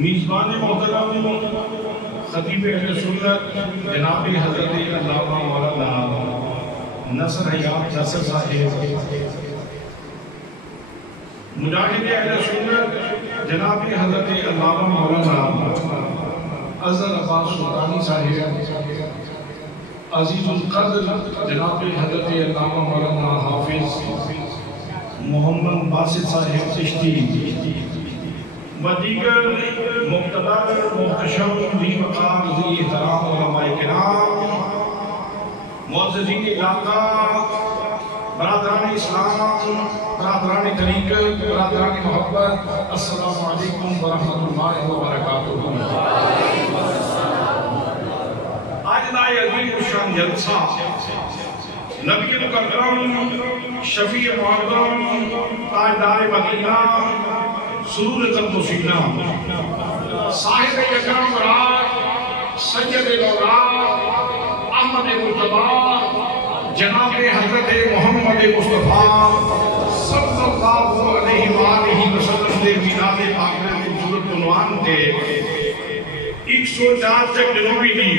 میزبان محترم خطیب اہل سنت جناب حضرت علامہ مولانا نصر حیات نصر صاحب، مجاہد اہل سنت جناب حضرت علامہ مولانا اظہر عباس سلطانی صاحب، عزیز القدر جناب حضرت علامہ مولانا حافظ محمد باسط صاحب چشتی و دیگر مقتدر محتشم ذی وقار ذی احترام علماء کرام، معززین علاقہ، برادران اسلام، برادران طریقت، برادران محبت، السلام علیکم ورحمۃ اللہ وبرکاتہ۔ آج دا عظیم الشان جلسہ نبی مکرم، شفیع معظم، تاجدار مدینہ، سرور قلب و سینہ، صاحب اکرم رات، سید الاولاد، احمد مرتضیٰ، جناب حضرت محمد مصطفیٰ صلی اللہ علیہ وآلہ وسلم دے میلاد پاک میں خوبصورت عنوان تے 104 تک جنوبی دی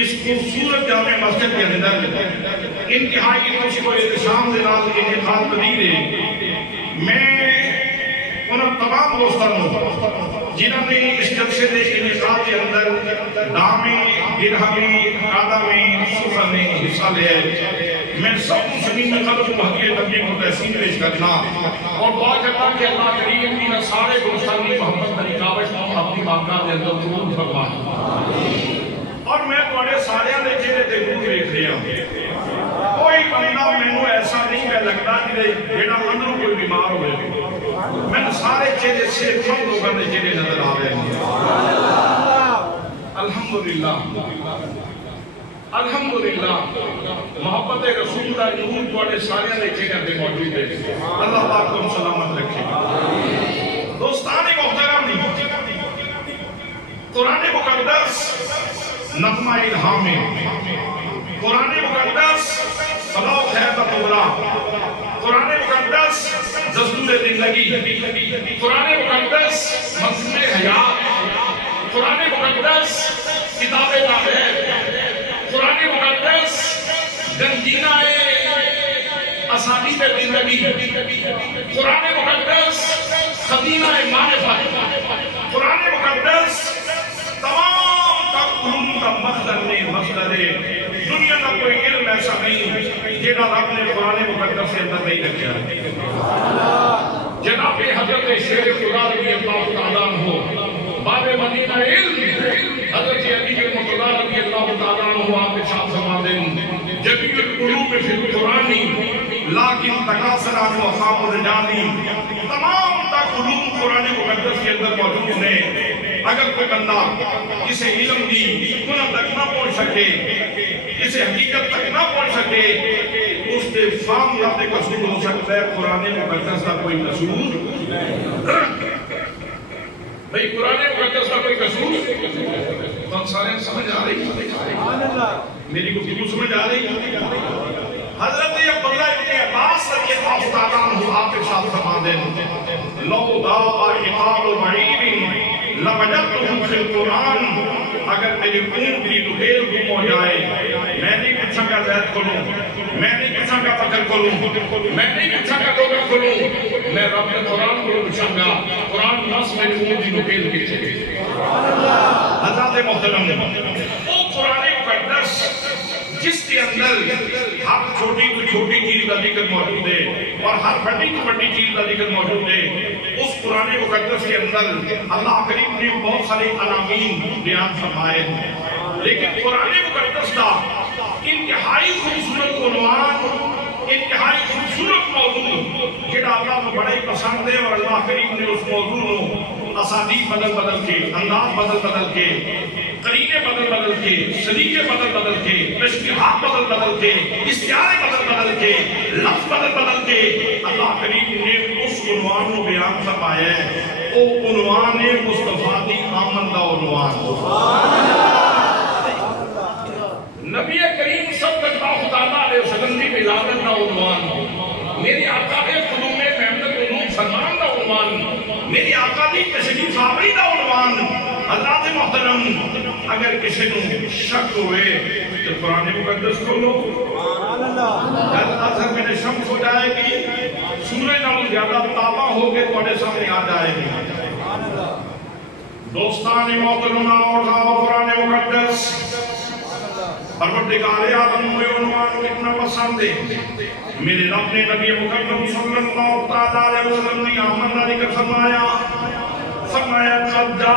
اس خوبصورت جامع مسجد کے اندر انتہائی خوشی و احتشام دے نال انعقاد پذیر ہے۔ میں ان تمام دوستانوں جنہوں نے اس جلسے دے انعقاد کے اندر دامے، درہمی، قادمی، سفر نے حصہ لیا ہے، میں سب مسلمین میں قلب محقیہ تبلیغ و تحسین پیش کرنا اور دعا کرنا کہ اللہ کریم کی سارے دوستانی محمد علی کاوش اپنی بارگاہ کے اندر قبول فرمائے۔ اور میں تمہارے سارے دے چہرے تے روح دیکھ رہا ہوں، کوئی بندہ مینوں ایسا نہیں کہ لگتا کہ جیڑا اندروں کوئی بیمار ہوئے، میں سارے چہرے صرف ہم لوگوں نے چہرے نظر آ رہے ہیں۔ الحمدللہ الحمدللہ محبت رسول کا نور تواڈے سارے دے چہرے تے موجود ہے۔ اللہ پاک تم سلامت رکھے۔ دوستان محترم، قرآن مقدس نغمہ الہام ہے، قرآن مقدس فلاح و خیر کا تورا، قرآن مقدس دستور زندگی، قرآن مقدس مضمون حیات، قرآن مقدس کتاب تعبیر، قرآن مقدس گنجینہ اسانید زندگی، قرآن مقدس خزینہ معرفت، قرآن مقدس تمام علوم کا مصدر ہے۔ دنیا کا کوئی علم ایسا نہیں جیڑا رب نے قرآن مقدس کے اندر نہیں رکھا۔ جناب حضرت شیر خدا رضی اللہ تعالیٰ عنہ باب مدینہ علم حضرت علی مرتضیٰ رضی اللہ تعالیٰ عنہ آپ ارشاد فرماتے ہیں جمیع القلوب فی القرآن لیکن تکاثر اصحاب الرجال، تمام تک علوم قرآن مقدس کے اندر موجود ہیں۔ اگر کوئی بندہ اسے علم دی انہاں تک نہ پہنچ سکے، اسے حقیقت تک نہ پہنچ سکے، اس نے فام رب قصور ہو سکتا ہے، قرآن مقدس کا کوئی قصور بھئی قرآن مقدس کا کوئی قصور تو ہم سارے سمجھ آ رہی میری گفتگو سمجھ آ رہی۔ حضرت عبداللہ ابن عباس رضی اللہ تعالیٰ عنہ آپ ارشاد فرماتے ہیں لو داء عقاب بعیر لوجدتہم فی القرآن، اگر میری اونٹ کی دھیل گم ہو جائے، میں نہیں پوچھا گا زید کھولوں، میں نہیں پوچھا گا فکر کھولوں، میں نہیں پوچھا گا دوبر کھولوں، میں رب قرآن کو پوچھوں گا قرآن نص میری اونٹ کی دھیل کی چھے۔ حضرت محترم، وہ قرآن مقدس جس کے اندر ہر چھوٹی تو چھوٹی چیز کا ذکر موجود ہے اور ہر بڑی تو بڑی چیز کا ذکر موجود ہے، اس قرآن مقدس کے اندر اللہ کریم نے بہت سارے عناوین بیان فرمائے ہیں، لیکن قرآن مقدس کا انتہائی خوبصورت عنوان، انتہائی خوبصورت موضوع جڑا اللہ کو بڑا ہی پسند ہے، اور اللہ کریم نے اس موضوع کو اسالیب بدل کے، انداز بدل کے، قرینے بدل کے، سلیقے بدل کے، تشبیہات بدل کے، استعارے بدل کے، لفظ بدل کے، اللہ کریم نے اس عنوان کو بیان فرمایا ہے۔ وہ عنوان مصطفیٰ دی آمد دا عنوان۔ نبی کریم صلی اللہ علیہ وسلم دی ولادت دا عنوان، میری آقا کے قدوم محمد علوم فرمان دا عنوان، میری آقا دی تشریف آوری دا عنوان۔ اللہ کے محترم، اگر کسی نے شک ہوئے تو قرآن مقدس کھولو، اثر میں شمس ہو جائے گی، سورج نال زیادہ تابع ہو کے تمہارے سامنے آ جائے گی۔ دوستان محترم، اٹھاؤ قرآن مقدس۔ پروردگار عالم کو یہ عنوان کتنا پسند ہے۔ میرے رب نے نبی مکرم صلی اللہ علیہ وسلم نے آمد علی کا فرمایا قد جاء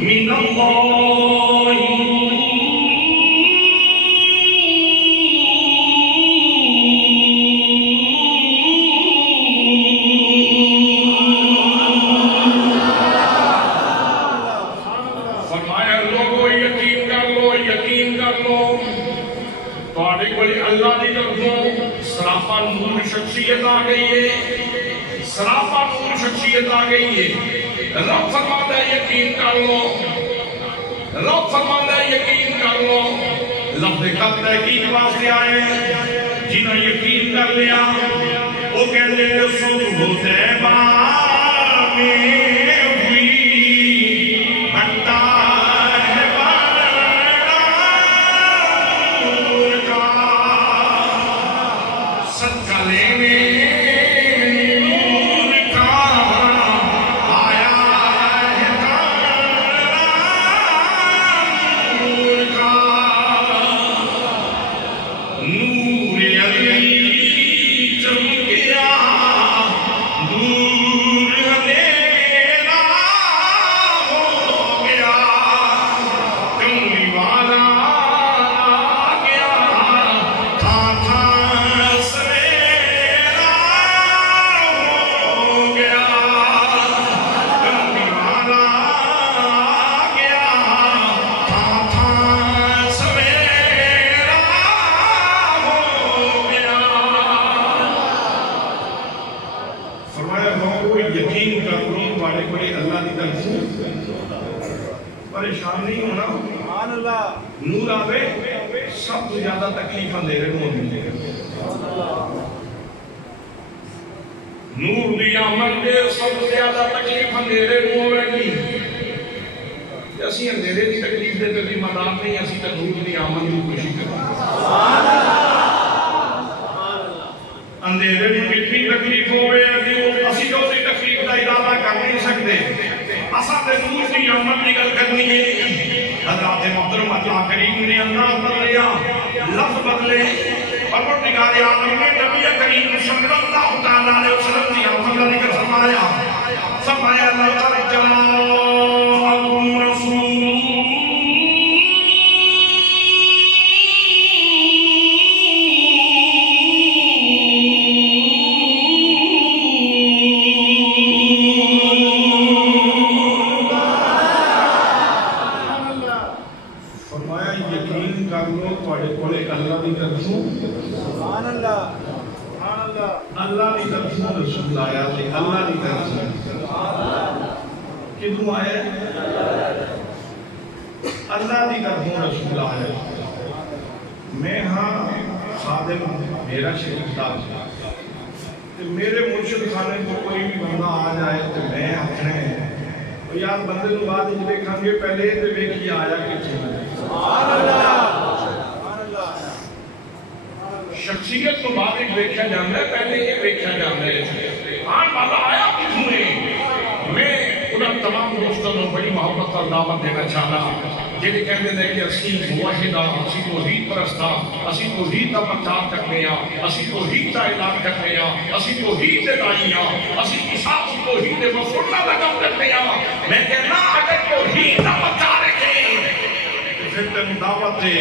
من کوئی اللہ دی طرفوں سراپا نور شخصیت آ گئی ہے، سراپا نور شخصیت آ گئی ہے۔ رب فرماتا ہے یقین کر لو، رب فرماتا ہے یقین کر لو۔ لفظ قد تحقیق واسطے آئے جنہوں یقین کر لیا وہ کہتے ہیں صبح طیبہ میں ہوئی بنتا ہے بڑا نور کا، صدقہ لینے نور کا آیا ہے بڑا نور کا، نور علی چمکیا دور اندھیرا ہو گیا، کملی والا آ گیا، تھا سویرا ہو گیا، کملی والا آ گیا، تھا سویرا ہو گیا۔ فرمایا لوگوں یقین کر لو والے بڑے اللہ کی طرف سے پریشان نہیں ہونا، نور آوے سب تو زیادہ تکلیف اندھیرے میں ہوتی ہے، نور دی آمد دے سب تو زیادہ تکلیف اندھیرے میں ہوئے گی۔ اسی اندھیرے دی تکلیف دے تے ذمہ دار نہیں، اسی تے نور دی آمد دی کوشش کریں۔ اندھیرے میں کتنی تکلیف ہوئے اسی تو اسی تکلیف کا ارادہ کر نہیں سکتے، اساں تے نور دی آمد کی گل کرنی ہے۔ حضرات محترم اللہ کریم نے انداز بدلیا، لفظ بدلے، پروردگار عالم نے نبی کریم صلی اللہ تعالیٰ علیہ وسلم کی آمد کا ذکر فرمایا، فرمایا لقد جاءکم رسول فرمایا یقین کر لو تواڈے کولے اللہ دی طرفوں اللہ دی طرفوں رسول آیا تے اللہ دی طرفوں کدوں آیا؟ اللہ دی طرفوں رسول آیا۔ میں ہاں خادم میرا شریف صاحب، میرے مرشد خانے کو کوئی بھی بندہ آ جائے تو میں اپنے یار بندے نو بعد وچ دیکھاں گے، پہلے تے ویکھیے آیا کتھے ہے۔ شخصیت تو بعد وچ ویکھیا جاندا ہے، پہلے یہ ویکھیا جاندا ہے آن والا آیا کتھوں ہے۔ میں انہاں تمام دوستوں کو بڑی محبت اور دعوت دینا چاہتا جنہیں کہتے ہیں کہ اسی موحد ہاں، اسی توحید پرست ہاں، اسی توحید کا پرچار کرنے ہاں، اسی توحید کا اعلان کرنے ہاں، اسی توحید کے دائی ہاں، اسی کساب توحید مفروضہ لگم کرنے ہاں۔ میں کہنا اگر توحید کا پرچار رکھیں پھر تم دعوت دے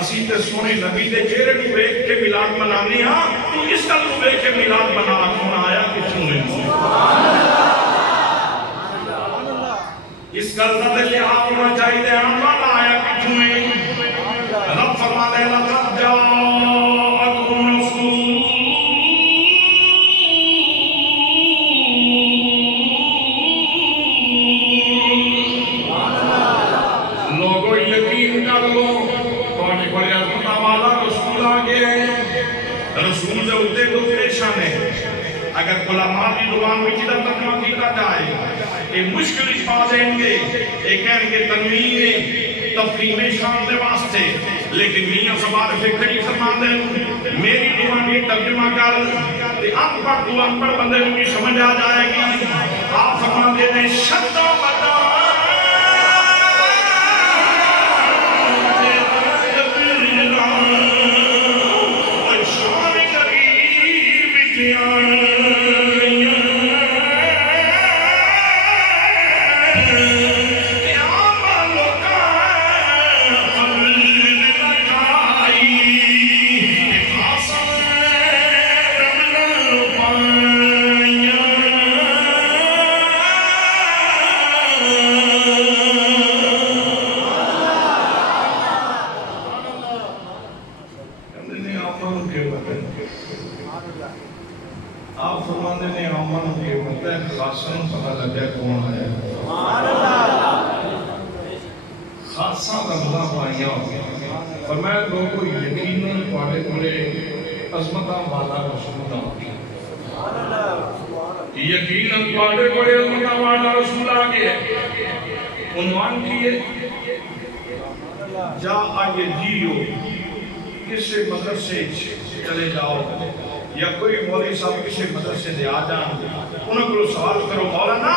اسی تے سونے نبی دے چہرے نو ویکھ کے میلاد منانے ہاں، تو اس گل نو ویکھ کے میلاد منا کون آیا کتھوں ہے؟ اس گل دا تے لحاظ ہونا چاہیے آن والا آیا کتھوں ہے؟ رب فرماتا ہے لقد جاءکم رسول لوگوں یقین کر لو تواڈے کول عظمت والا رسول آ گیا ہے۔ رسول دے اوتے دو پریشان ہے، اگر علماء کی زبان میں جدہ ترجمہ کیتا جائے یہ مشکل اشفاظ ہیں گے، ایک کہن کے تنوین تفخیم شان دے واسطے، لیکن میاں سبار فکری فرمان دیں میری زبان میں ترجمہ کر ان پڑھ تو ان پڑھ بندے کی سمجھ آ جائے گی۔ آپ فرمان دے دیں شد و بدا امن کے وطن آپ فرمانے نے امن کے وطن خاصاً پتہ لگے کون آیا خاصاً رمضہ پائیاں ہو گیا فرمایا لوگوں یقیناً پاڑے بڑے عظمتہ والا رسول آگیا یقیناً پاڑے بڑے عظمتہ والا رسول آگیا عنوان کیے جا آگے جیو کسی مدرسے چلے جاؤ یا کوئی مولوی صاحب کسی مدرسے دے آ جان انہوں کو سوال کرو مولانا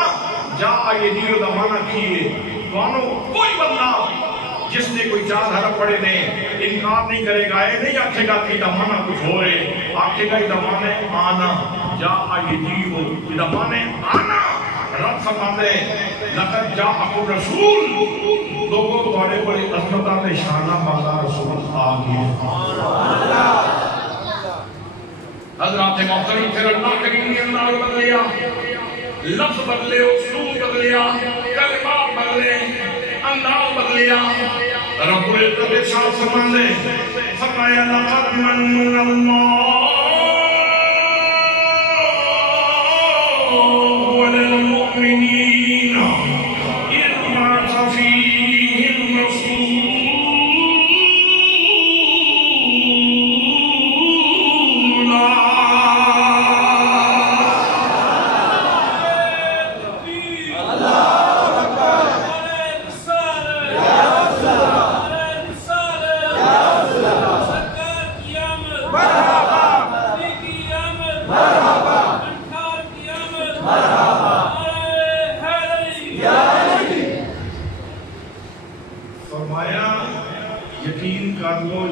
جا آگے جیو دا معنی کیے وانو کوئی بندہ جس نے کوئی 4 حرف پڑھے نے انکار نہیں کرے گا اے نہیں آکھے گا کہ دا معنی کچھ ہو رہے آکھے گا دا معنی آنا جا آگے جیو دا معنی آنا رب فرماتے لقد جاءکم رسول لوگوں کو بڑے بڑے عظمتہ نے شانہ والا رسول آگئے حضرات محترم پھر اللہ کریم نے انداز بدلیا لفظ بدلے اسلوب بدلیا کلمات بدلے انداز بدلیا رب العزت شاہ فرمایا لقد من اللہ وللمؤمنین اذ بعث فیہم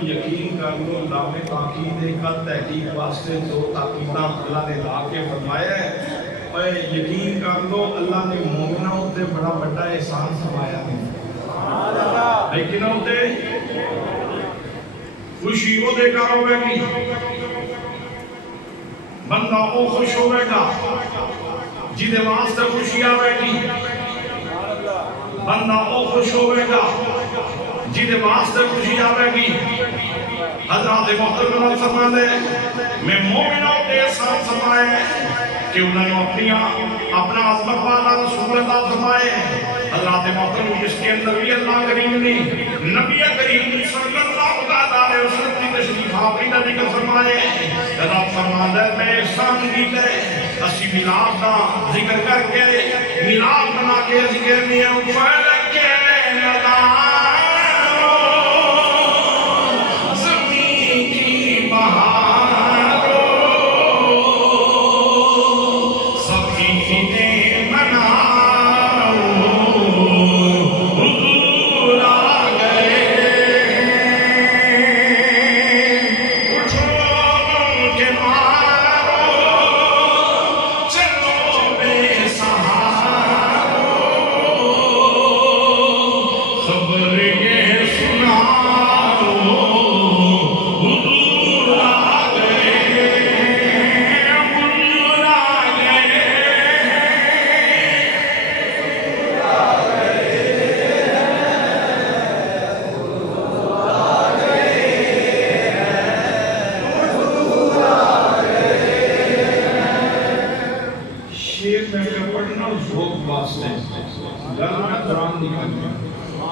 یقین کر لو لام تاکید کا تحقیق واسطے 2 تاکیداں اللہ نے لا کے فرمایا ہے اور یقین کر لو اللہ نے مومنوں تے بڑا بڑا احسان فرمایا ہے لیکن تے خوشی وہ دے کر ہوے گی بندہ وہ خوش ہوے گا جدے واسطے خوشی آوے گی بندہ وہ خوش ہوے گا جیدے واسطے خوشی آوے گی حضرات محترم اللہ فرماتے میں مومنوں کے احسان فرمائے کہ انہوں نے اپنا عظمت والا رسول اللہ فرمائے حضرات محترم جس کے اندر بھی اللہ کریم نے نبی کریم صلی اللہ علیہ وسلم کی تشریف آوری کا ذکر فرمائے رب فرماتے میں احسان کیتے اسی میلاد کا ذکر کر کے میلاد بنا کے ذکر نہیں ہے فیلک کے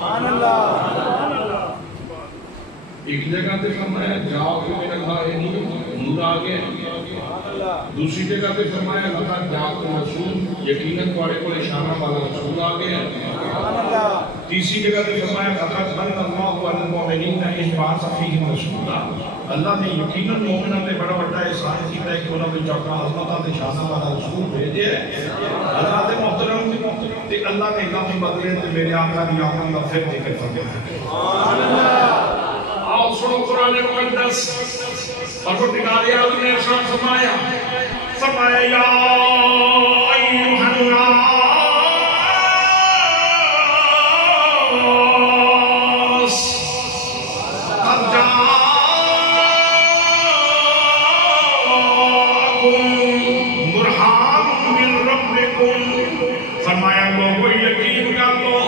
اللہ ایک جگہ تے فرمایا جاؤ کہ میرا بھائی نہیں نور آگے دوسری جگہ تے فرمایا لقد جاءکم رسول یقیناً تواڈے کول اشارہ والا رسول آگے تیسری جگہ تے فرمایا لقد من اللہ علی المؤمنین اذ بعث فیہم رسولا اللہ نے یقیناً مومنوں تے بڑا بڑا احسان کیتا ہے کہ انہوں نے چوکا عظمتہ تے شانہ والا رسول بھیجے حضرات محترم تے اللہ نے لفظ بدلے تے میرے آقا دی آمد کا پھر ذکر فرمایا آؤ سنو قرآن مقدس پروردگار عالم نے ارشاد فرمایا یا ایھا الناس قد جاءکم برہان من ربکم فرمایا لوگو یقین کر لو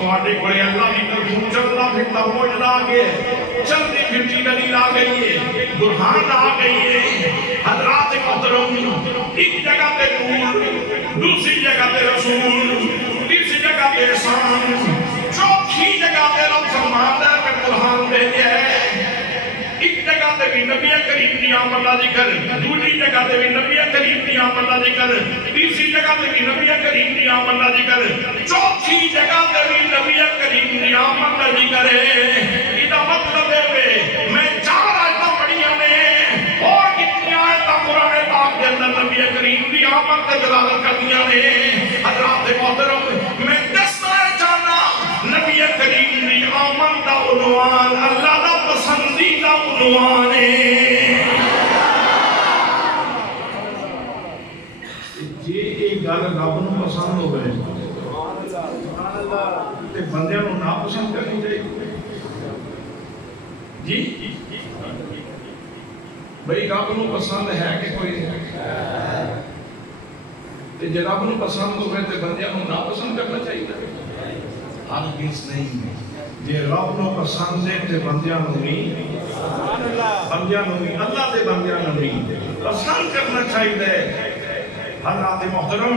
تواڈے کولے اللہ دی طرفوں چلدا پھردا معجزہ آ گیا چلدی پھرتی دلیل آ گئی ہے برہان آ گئی ہے. حضرات محترم ایک جگہ پہ نور، دوسری جگہ پہ رسول، تیسری جگہ پہ احسان، چوتھی جگہ پہ رب فرماتا ہے کہ برہان بھیجا ہے. ایک جگہ تے بھی نبی کریم دی آمد دا ذکر، دوسری جگہ تے بھی نبی کریم دی آمد دا ذکر، تیسری جگہ تے بھی نبی کریم دی آمد دا ذکر، چوتھی جگہ تے بھی نبی کریم دی آمد دا ذکر ہے. ادا مطلب ہے میں 4 آیتاں پڑھیاں نے اور کتنی آیتاں قرآن پاک کے اندر نبی کریم دی آمد تے دلالت کردیاں نے. حضرات محترم میں دسنا چاہنا نبی کریم دی آمد دا عنوان اللہ دا پسندیدہ عنوان ہے. جے ایک گل رب نوں پسند ہوئے تے بندیاں نوں نا پسند کرنی چاہیے. جی بھئی رب نوں پسند ہے کہ کوئی تے جے رب نوں پسند ہوئے تے بندیاں نوں نا پسند کرنا چاہیے. ہرگز نہیں. جے رب نوں پسند ہے تے بندیاں نوں نہیں، بندیاں نوں نہیں، اللہ دے بندیاں نوں نہیں پسند کرنا چاہیے. حضرات محترم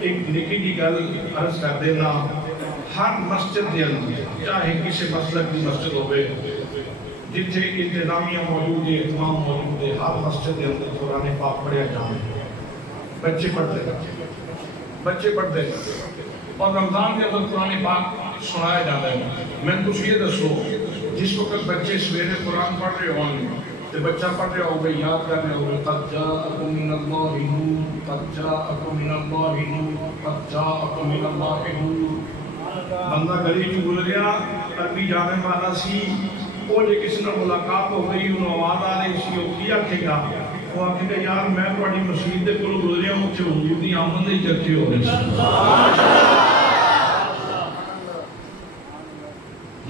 ایک نکی جی گل عرض کر دینا، ہر مسجد دے اندر چاہے کسی مسلک کی مسجد ہوئے جتھے انتظامیہ موجود ہے، اہتمام موجود ہے، ہر مسجد دے اندر قرآن پاک پڑھیا جائے. بچے پڑھتے اور رمضان کے اندر قرآن پاک سنایا جاتا ہے. میں تجھے یہ دسو جس وقت بچے سویرے قرآن پڑھ رہے ہوں تو بچہ پڑھ رہے ہوگا، یاد کر رہے ہوگا قد جاءکم من اللہ نور، قد جاءکم من اللہ نور، قد جاءکم من اللہ نور. بندہ گلی جو بول گیا عربی جانے والا سی، وہ جے کسی نے ملاقات ہو گئی انہوں آواز آ رہی سی، وہ کیا کہے گا؟ وہ آکھے گا یار میں پڑھی مسجد دے کلو گزریا ہوں چھے حضور دی آمد دے چرچے ہو رہے سی.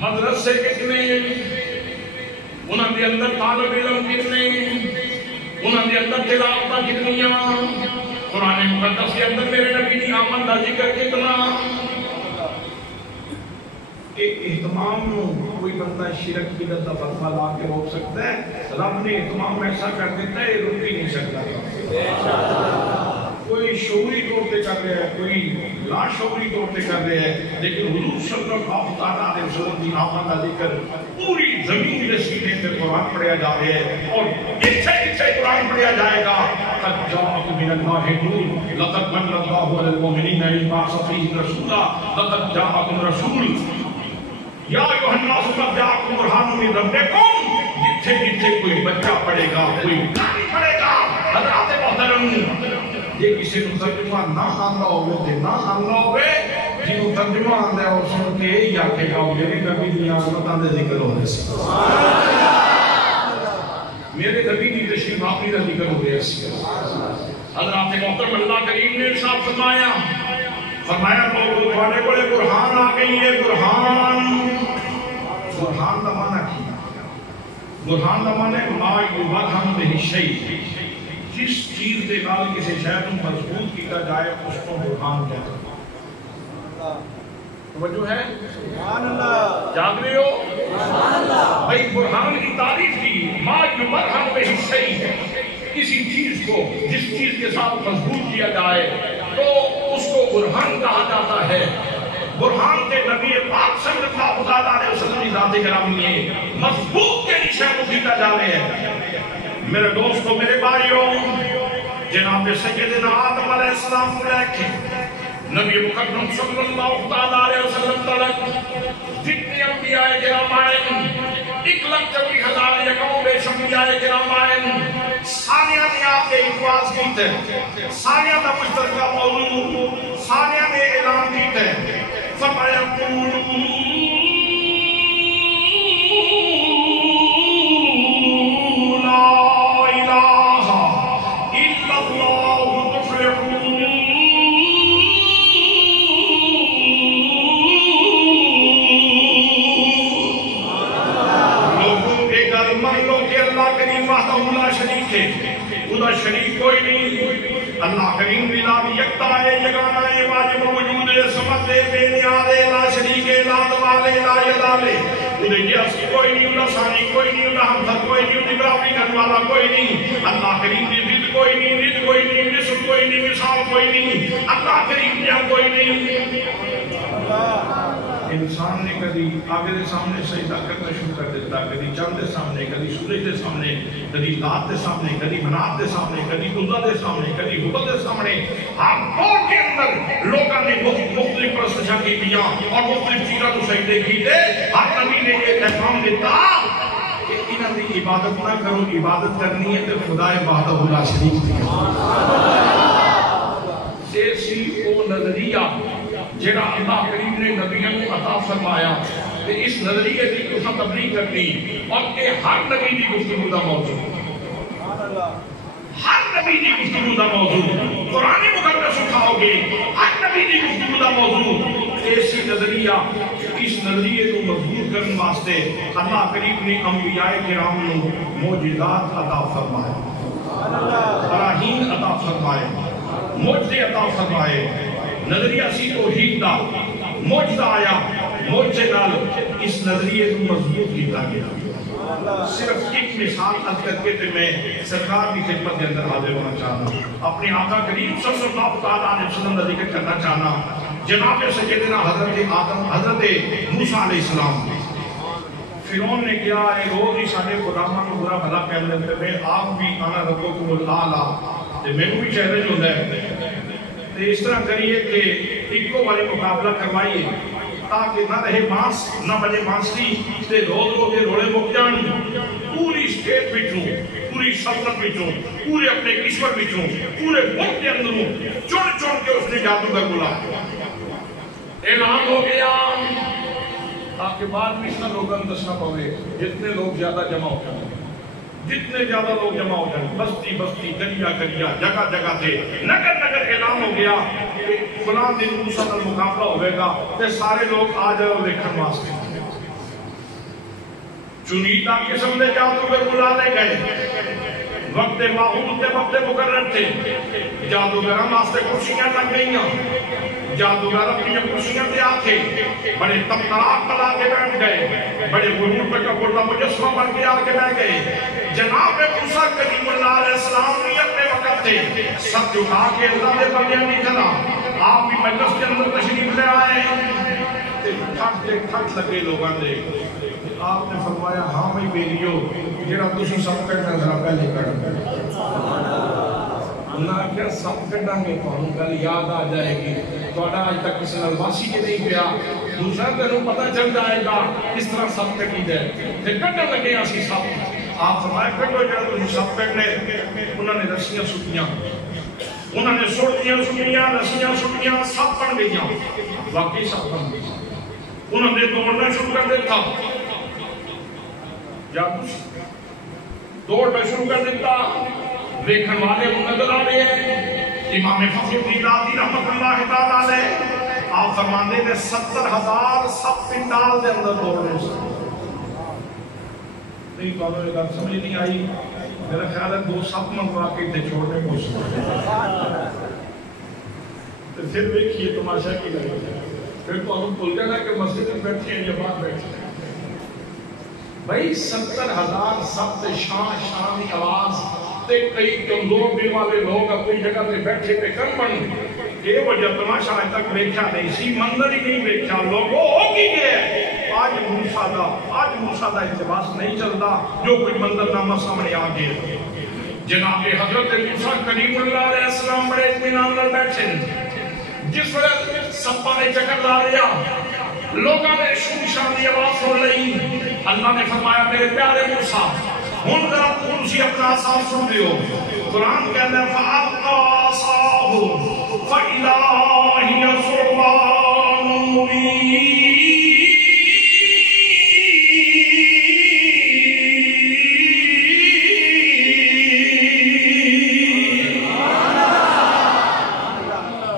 مدرسے کتنے، انہاں دے اندر طالب علم کتنے، انہاں دے اندر تلاوتاں کتنیاں، قرآن مقدس کے اندر میرے نبی دی آمد دا ذکر کتنا. ایک اہتمام نو کوئی بندہ شرک کی بدعت فتویٰ لا کے روک سکتا ہے. رب نے اہتمام ایسا کر دیتا ہے روک ہی نہیں سکتا. کوئی شعوری طور پہ کر رہا ہے، کوئی لا شعوری طور پہ کر رہا ہے، لیکن حضور صلی اللہ علیہ وسلم کی آمد کا ذکر پوری زمین کے سینے پہ قرآن پڑھیا جا رہا ہے. اور جتھے قرآن پڑھیا جائے گا قد جاءکم من اللہ نور لقد من اللہ علی المؤمنین اذ بعث فیہم رسولا لقد جاءکم رسول یا ایھا الناس قد جاءکم برہان من ربکم. جتھے کوئی بچہ پڑھے گا، کوئی قاری پڑھے گا، حضرات محترم یہ کسی نو ترجمہ نہ آندا ہوئے تے نہ آندا ہوئے، جنہوں ترجمہ آندا ہے وہ سن کے یہی آکھے گا میرے نبی دی آمداں دے ذکر ہو رہے سی، میرے نبی دی تشریف آوری دا ذکر ہو رہے سی. حضرات محترم اللہ کریم نے ارشاد فرمایا لوگوں تھوڑے بڑے برہان آ گئی ہے. برہان دا معنی کی؟ برہان دا معنی ما یبرہن بہ شیء، جس چیز دے نال کسی شے نوں مضبوط کیتا جائے اس کو برہان کہتے ہیں. توجہ ہے؟ سبحان اللہ. جان رہے ہو؟ سبحان اللہ. بھائی برہان کی تعریف کی ما یبرہن بہ شیء، کسی چیز کو جس چیز کے ساتھ مضبوط کیا جائے تو اس کو برہان کہا جاتا ہے. برہان کے نبی پاک صلی اللہ علیہ وسلم کی ذات گرامی ہے، مضبوط کے نشے کو کیتا جا رہے ہیں. میرے دوستوں، میرے بھائیوں، جناب سیدنا آدم علیہ السلام کو لے کے نبی مقدم صلی اللہ علیہ وسلم تلک جتنی انبیاء کرام آئے، 1,40,000 یکوں بے انبیاء کرام آئے، ساریاں نے آپ کے اقواز کیتے، ساریاں دا مشترکہ موضوع، ساریاں نے اعلان کیتے. فَمَيَقُولُونَ شریک کوئی نہیں، اللہ کریم بلا بھی یکتا ہے، یگانا ہے، واجب وجود ہے، سمت ہے، بے نیاز ہے، لا شریک ہے، لا دوالے، لا یدالے، انہیں جیسی کوئی نہیں، انہیں ثانی کوئی نہیں، انہیں ہمدرد کوئی نہیں، انہیں برابری کرنے والا کوئی نہیں، اللہ کریم کی ضد کوئی نہیں، ند کوئی نہیں، مثل کوئی نہیں، مثال کوئی نہیں، اللہ کریم جہاں کوئی نہیں۔ انسان نے کبھی آگے دے سامنے سجدہ کرنا شروع کر دیتا، کبھی چند دے سامنے، کبھی سورج دے سامنے، کبھی لات دے سامنے، کبھی منات دے سامنے، کبھی عزا دے سامنے، کبھی حبل دے سامنے۔ ہم دور کے اندر لوگوں نے مختلف پرستشاں کی دیا اور مختلف چیزوں کو سجدے کیتے۔ ہر نبی نے یہ پیغام دیتا کہ انہاں دی عبادت نہ کرو، عبادت کرنی ہے تو خدا وحدہ لا شریک دی۔ یہ سی او نظریہ جڑا اللہ کریم نے نبیوں کو عطا فرمایا کہ اس نظریے کی تساں تبلیغ کرنی اور کہ ہر نبی کی گفتگو دا موضوع، ہر نبی کی گفتگو دا موضوع قرآن مقدس اٹھاؤ گے، ہر نبی کی گفتگو دا موضوع ایسی نظریہ۔ اس نظریے کو مضبوط کرنے واسطے اللہ کریم نے انبیاء کرام کو معجزات عطا فرمائے، براہین عطا فرمائے، معجزے عطا فرمائے۔ نظریہ سی توحید دا، معجزہ آیا، معجزے نال اس نظریے کو مضبوط کیتا گیا۔ صرف ایک مثال عرض کر کے میں سرکار کی خدمت کے اندر حاضر ہونا چاہنا، اپنے آقا کریم صلی اللہ علیہ وسلم کا ذکر کرنا چاہنا۔ جناب سیدنا حضرت آدم، حضرت موسیٰ علیہ السلام، فرعون نے کیا ہے روز ہی سارے غلاماں کو برا بھلا کہہ لیتے ہیں، آپ بھی انا ربکم الاعلی، تے مینوں بھی چیلنج ہوتا ہے تے اس طرح کریے کہ ایکو والے مقابلہ کروائیے تاکہ نہ رہے بانس نہ بجے بانسری تے روز روز کے روڑے مک جان۔ پوری اسٹیٹ بچوں، پوری سلطنت بچوں، پورے اپنے کشور بچوں، پورے ملک کے اندروں چن چن کے اس نے جادوگر بلا اعلان ہو گیا تاکہ بعد میں اتنا لوگوں نے دسنا پوے جتنے لوگ زیادہ جمع ہو جائیں، جتنے زیادہ لوگ جمع ہو جائیں، بستی بستی، گلیا گلیا، جگہ جگہ تھے، نگر نگر اعلان ہو گیا کہ فلاں دن موسیٰ کا مقابلہ ہوئے گا کہ سارے لوگ آ جائے اور دیکھن واسطے۔ چنیدہ قسم دے جادوگر بلا لے گئے، وقت معہود تے وقت مقرر تھے، جادوگراں واسطے کرسیاں لگ گئیں، جادوگر اپنی کرسیاں تے آکے بڑے تبتراک بلا کے بیٹھ گئے، بڑے غرور تکبر کا مجسمہ بن کے آکے بیٹھ گئے۔ جناب موسیٰ کلیم اللہ علیہ السلام بھی اپنے وقت تھے، سب جھکا کے اللہ دے بغیر نہیں چلا، آپ بھی مجلس کے اندر تشریف لے آئے، ٹھٹ لگے لوگاں دے۔ آپ نے فرمایا ہاں میں بیلیو جیڑا تسی سب کرنا ذرا پہلے کرنا، اللہ کیا سب کرنا گے تو ہم کل یاد آ جائے گی توڑا آج تک کسی نلواسی کے نہیں پیا، دوسرا تنوں پتہ چل جائے گا کس طرح سب کرنی جائے پھر کرنا لگے آسی سب۔ آپ فرمائے کرو جڑا تسی سب کرنے، انہوں نے رسیاں سٹیاں، انہوں نے سوٹیاں سٹیاں، رسیاں سٹیاں، سب بن گئیاں، واقعی سب بن گئیاں۔ انہوں نے دوڑنا شروع کر دیتا، جادو دوڑنا شروع کر دیتا، دیکھن والے نظر آ رہے ہیں۔ امام فخر الدین رازی رحمت اللہ تعالیٰ علیہ آپ فرماندے نے 70,000 سب پنڈال دے اندر دوڑنے سے نہیں تو یہ بات سمجھ نہیں آئی، میرا خیال ہے 2 سب منگوا کے تے چھوڑنے کو تو پھر دیکھیے تماشا کی لگے، پھر تو ہم بھول جانا کہ مسجد میں بیٹھے ہیں یا باہر بیٹھے ہیں۔ بھائی 70,000 سب تے شان کی آواز تے کئی کمزور دل والے لوگ اپنی جگہ پہ بیٹھے تے کر بن یہ وجہ تماشا آج تک دیکھا نہیں سی، منظر ہی نہیں دیکھا، لوگوں ہو کی گئے۔ آج موسیٰ دا اقتباس نہیں چلتا، جو کوئی منظر نامہ سامنے آ گئے۔ جناب حضرت موسیٰ کلیم اللہ علیہ السلام بڑے اطمینان میں بیٹھے، جس وقت سپا نے چکر لا لیا، لوگوں نے شمشان دی آواز سن لئی، اللہ نے فرمایا میرے پیارے موسیٰ ہن ذرا تم سی اپنا آسان سن دیو۔ قرآن کہتا ہے فَأَلْقَىٰ عَصَاهُ فَإِذَا هِيَ ثُعْبَانٌ مُّبِينٌ۔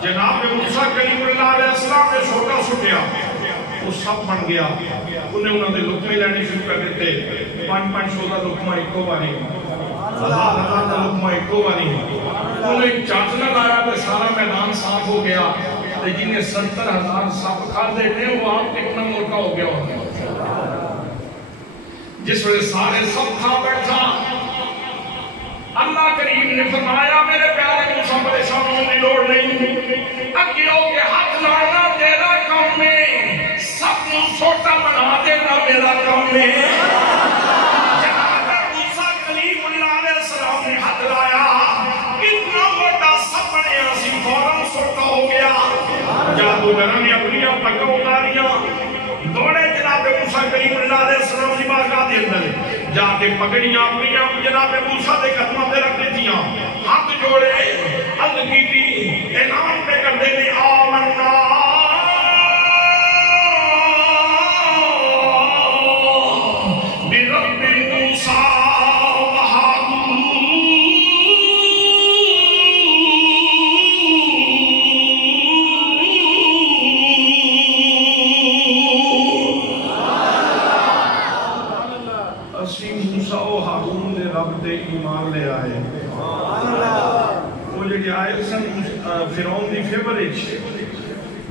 جناب موسیٰ کلیم اللہ علیہ السلام نے سوٹا سٹیا، وہ سب بن گیا، انہوں نے لقمے لینے شروع کر دیتے، 500 کا لقمہ ایک باری، 1000 کا لقمہ ایک باری، انہیں چاچنا لایا تو سارا میدان صاف ہو گیا، جنہیں 70,000 سب کھا دینے وہ آپ کتنا موٹا ہو گیا ہوگا۔ جس وقت سارے سب کھا بیٹھا اللہ کریم نے فرمایا میرے پیارے موسیٰ پریشان ہونے کی لوڑ نہیں اگیوں کے ہاتھ لانا تیرا کام میں سب کو چھوٹا بنا دینا میرا کام میں جناب موسیٰ کلیم اللہ علیہ السلام نے ہاتھ لایا اتنا بڑا سب بنیا سی فوراں چھوٹا ہو گیا جادوگروں نے اپنی پگڑیاں اتاریاں دوڑے جناب موسیٰ کلیم اللہ علیہ السلام کی بارگاہ کے اندر جا کے پگڑیاں اپنی جناب موسیٰ دے قدموں پہ رکھ دیتیاں ہاتھ جوڑے عرض کی تھی اعلان پہ کر دے دی آمنا برب موسیٰ ایمان لے آئے وہ جڑی آئے سن فرعون دی فیورج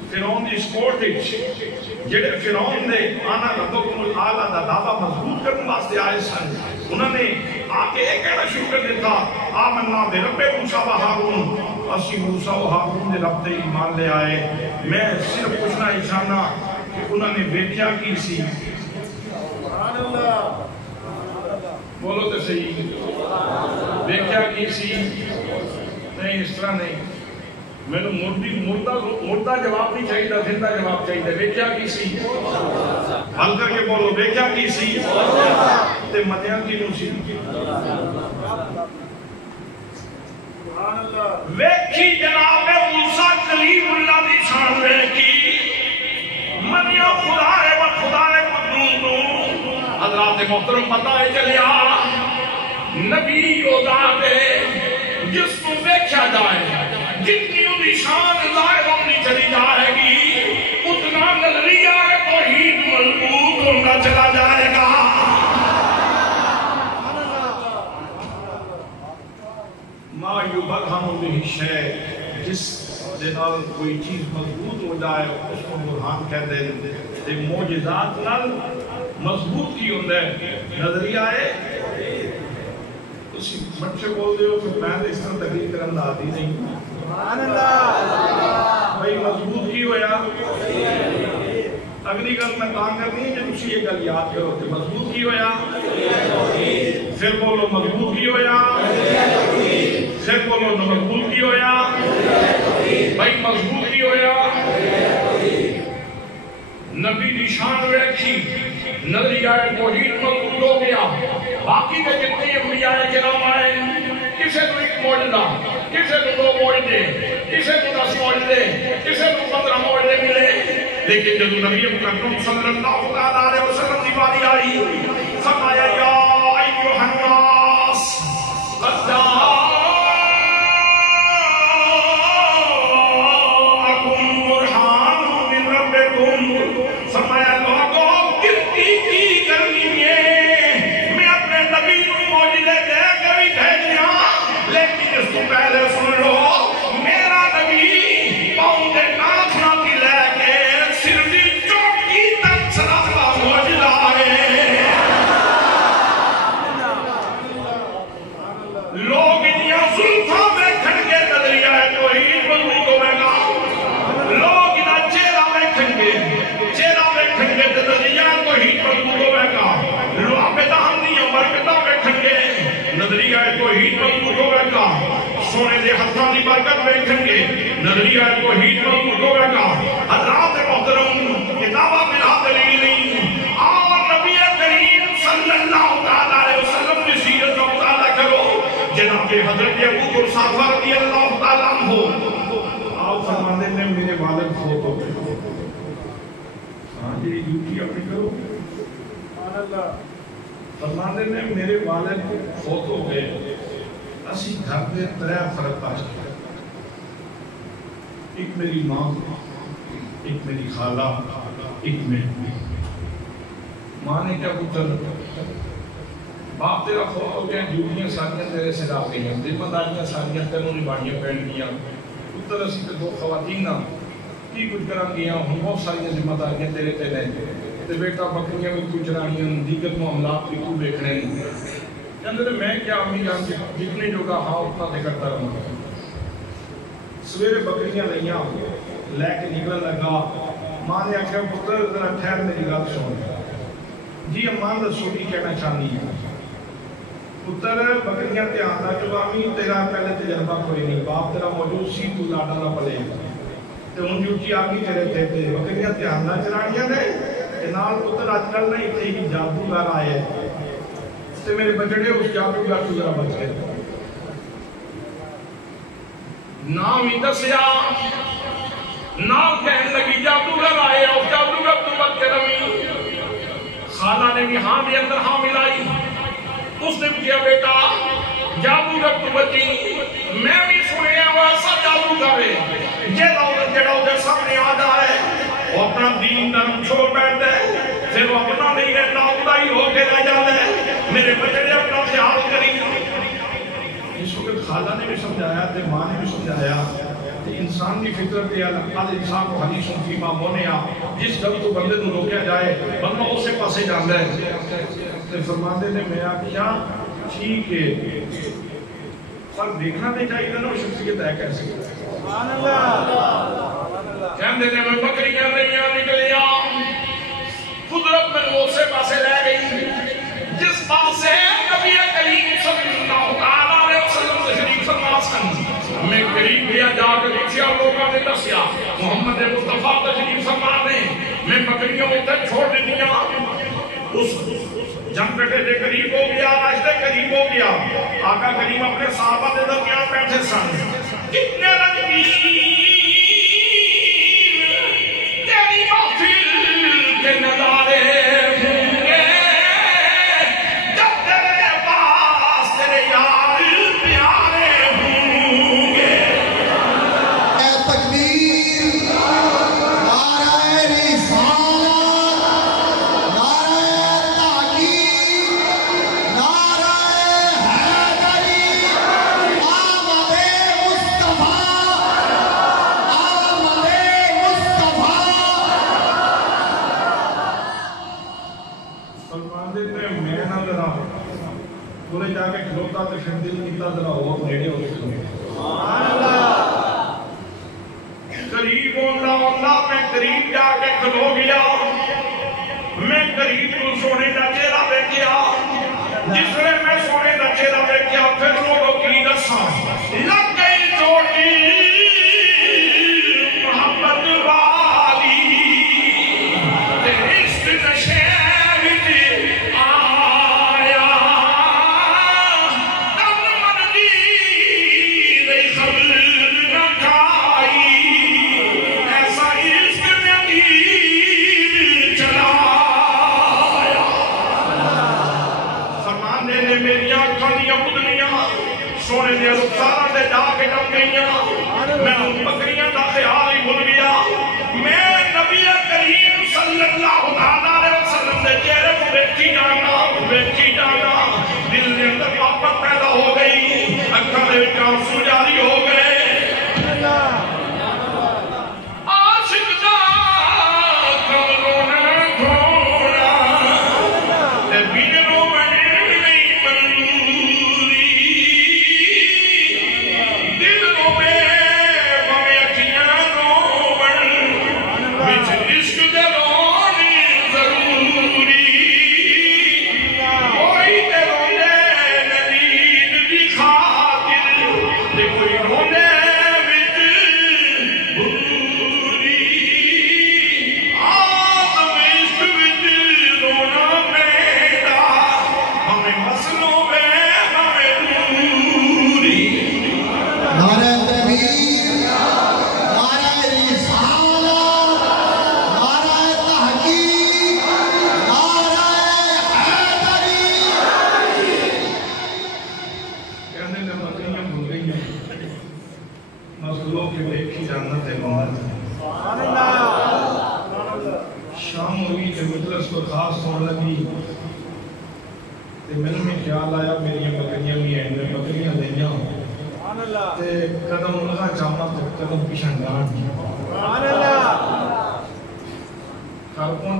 فرعون دی سپورٹج جڑے فرعون نے آنا ربکم العالی دا دعویٰ مضبوط کرنے واسطے آئے سن انہوں نے آکے ایک کہنا شروع کر دیتا آمنا برب موسیٰ و ہارون اسی موسیٰ و ہارون دے رب دے ایمان لے آئے میں صرف پوچھنا اشانا کہ انہوں نے بیٹھیا کی سی بولو تو صحیح دیکھیا کی سی نہیں اس طرح نہیں میں نے مردہ جواب نہیں چاہیے زندہ جواب چاہیے دیکھیا کی سی حل کر کے بولو دیکھیا کی سی تے مدیاں کی نو سی ویکھی جناب موسیٰ کلیم اللہ دی شان ویکھی مدیاں خدا ہے و خدا ہے قدوم حضرات محترم پتہ ہے چلیا نبی وہ ذات ہے جس کو دیکھا جائے جتنی انہی شان ظاہر ہونی چلی جائے گی اتنا نظریہ توحید مضبوط ہونا چلا جائے گا ما یبرہم بہ شیء جس دنال کوئی چیز مضبوط ہو جائے اس کو برہان کہہ دیں تے معجزات نال مضبوط کی ہوندہ ہے نظریہ ہے اسی بچے بول دے ہو کہ میں اس طرح تقریر کرن آتی نہیں بھائی مضبوط کی ہویا اگلی گل میں کام کرنی ہے جب اسی یہ گل یاد کرو کہ مضبوط کی ہویا پھر بولو مضبوط کی ہویا پھر بولو مضبوط کی ہویا بھائی مضبوط کی ہویا نبی دی شان ویکھی نظریہ توحید مضبوط ہو گیا باقی کے جتنے انبیاء کرام آئے کسے تو ایک معجزہ کسے تو دو معجزے کسے تو 10 معجزے کسے تو 15 معجزے ملے لیکن جب نبی اکرم صلی اللہ علیہ وسلم کی باری آئی فرمایا یا ایھا الناس قد سونے دے ہتھاں دی برکت ویکھن گے نظریہ توحید مضبوط ہوے گا حضرات محترم کتابہ بالحاضرین اور نبی کریم صلی اللہ علیہ وسلم کی سیرت کا مطالعہ کرو جناب حضرت ابو قحافہ رضی اللہ تعالیٰ عنہ آپ فرماتے ہیں میرے والد فوت ہو گئے ہاں جی ڈیوٹی اپنی کرو فرماتے ہیں میرے والد فوت ہو گئے اسی گھر دے 3 فرد پاس کیا ایک میری ماں ایک میری خالہ ایک میں ماں نے کیا پتر باپ تیرا فوت ہو گیا ڈیوٹیاں ساریاں تیرے سے ڈال گئی ہیں ذمہ داریاں ساریاں تینوں نبھانیاں پڑ گیا پتر اسی تے 2 خواتین کی کچھ کرن گیا ہوں بہت ساری ذمہ داریاں تیرے تے لے تے بیٹا بکریاں بھی تو چرانیاں دیگر معاملات بھی تو دیکھنے کہندے میں کیا امی جان جتنے جو کا ہاں اتنا دے کرتا رہوں سویرے بکریاں لئیاں لے کے نکل لگا ماں نے آکھیا پتر ذرا ٹھہر میری گل سن جی اماں دسو کی کہنا چاہنی ہے پتر بکریاں تے آندا جو امی تیرا پہلے تجربہ کوئی نہیں باپ تیرا موجود سی تو لاڈا نہ پلے تے ان دی اٹھی آگی تیرے تے بکریاں تے آندا چرانیاں نے تے نال پتر اج کل نہیں تے ہی جادوگر آئے تے میرے بچڑے اس جادوگر تو ذرا بچ گئے نام ہی دسیا نام کہنے لگی جادوگر آئے اور جادوگر تو بچ کے روی خالہ نے بھی ہاں بھی اندر ہاں ملائی اس نے کیا بیٹا جادوگر تو بچی میں بھی سنیا ہوا ایسا جادوگر ہے جڑا ادھر سامنے آ جائے وہ اپنا دین نرم چھوڑ بیٹھتا ہے پھر وہ اپنا نہیں رہتا خدا ہی ہو کے رہ جاتا ہے میرے بچے اپنا خیال کری اس وقت خالہ نے بھی سمجھایا تے ماں نے بھی سمجھایا انسان کی فطرت ہے اللہ انسان کو حدیث کی ماں مونیا جس گل تو بندے نو روکیا جائے بندہ اسے پاسے جاندا ہے تے فرماندے نے میں کیا ٹھیک ہے پر دیکھنا نہیں چاہیے نا شخصیت ہے کیسے سبحان اللہ کہندے نے میں بکریاں نہیں نکلیا قدرت میں اسے پاسے لے گئی جس پاسے نبی کریم صلی اللہ علیہ وسلم تشریف فرما سن میں قریب گیا جا کے دیکھیا لوگوں نے دسیا محمد مصطفیٰ تشریف فرما نے میں بکریوں کو تک چھوڑ دیا اس جنگ بیٹے دے قریب ہو گیا راشتے قریب ہو گیا آقا کریم اپنے صحابہ دے درمیان بیٹھے سن کتنے رنگین تیری محفل کے نظارے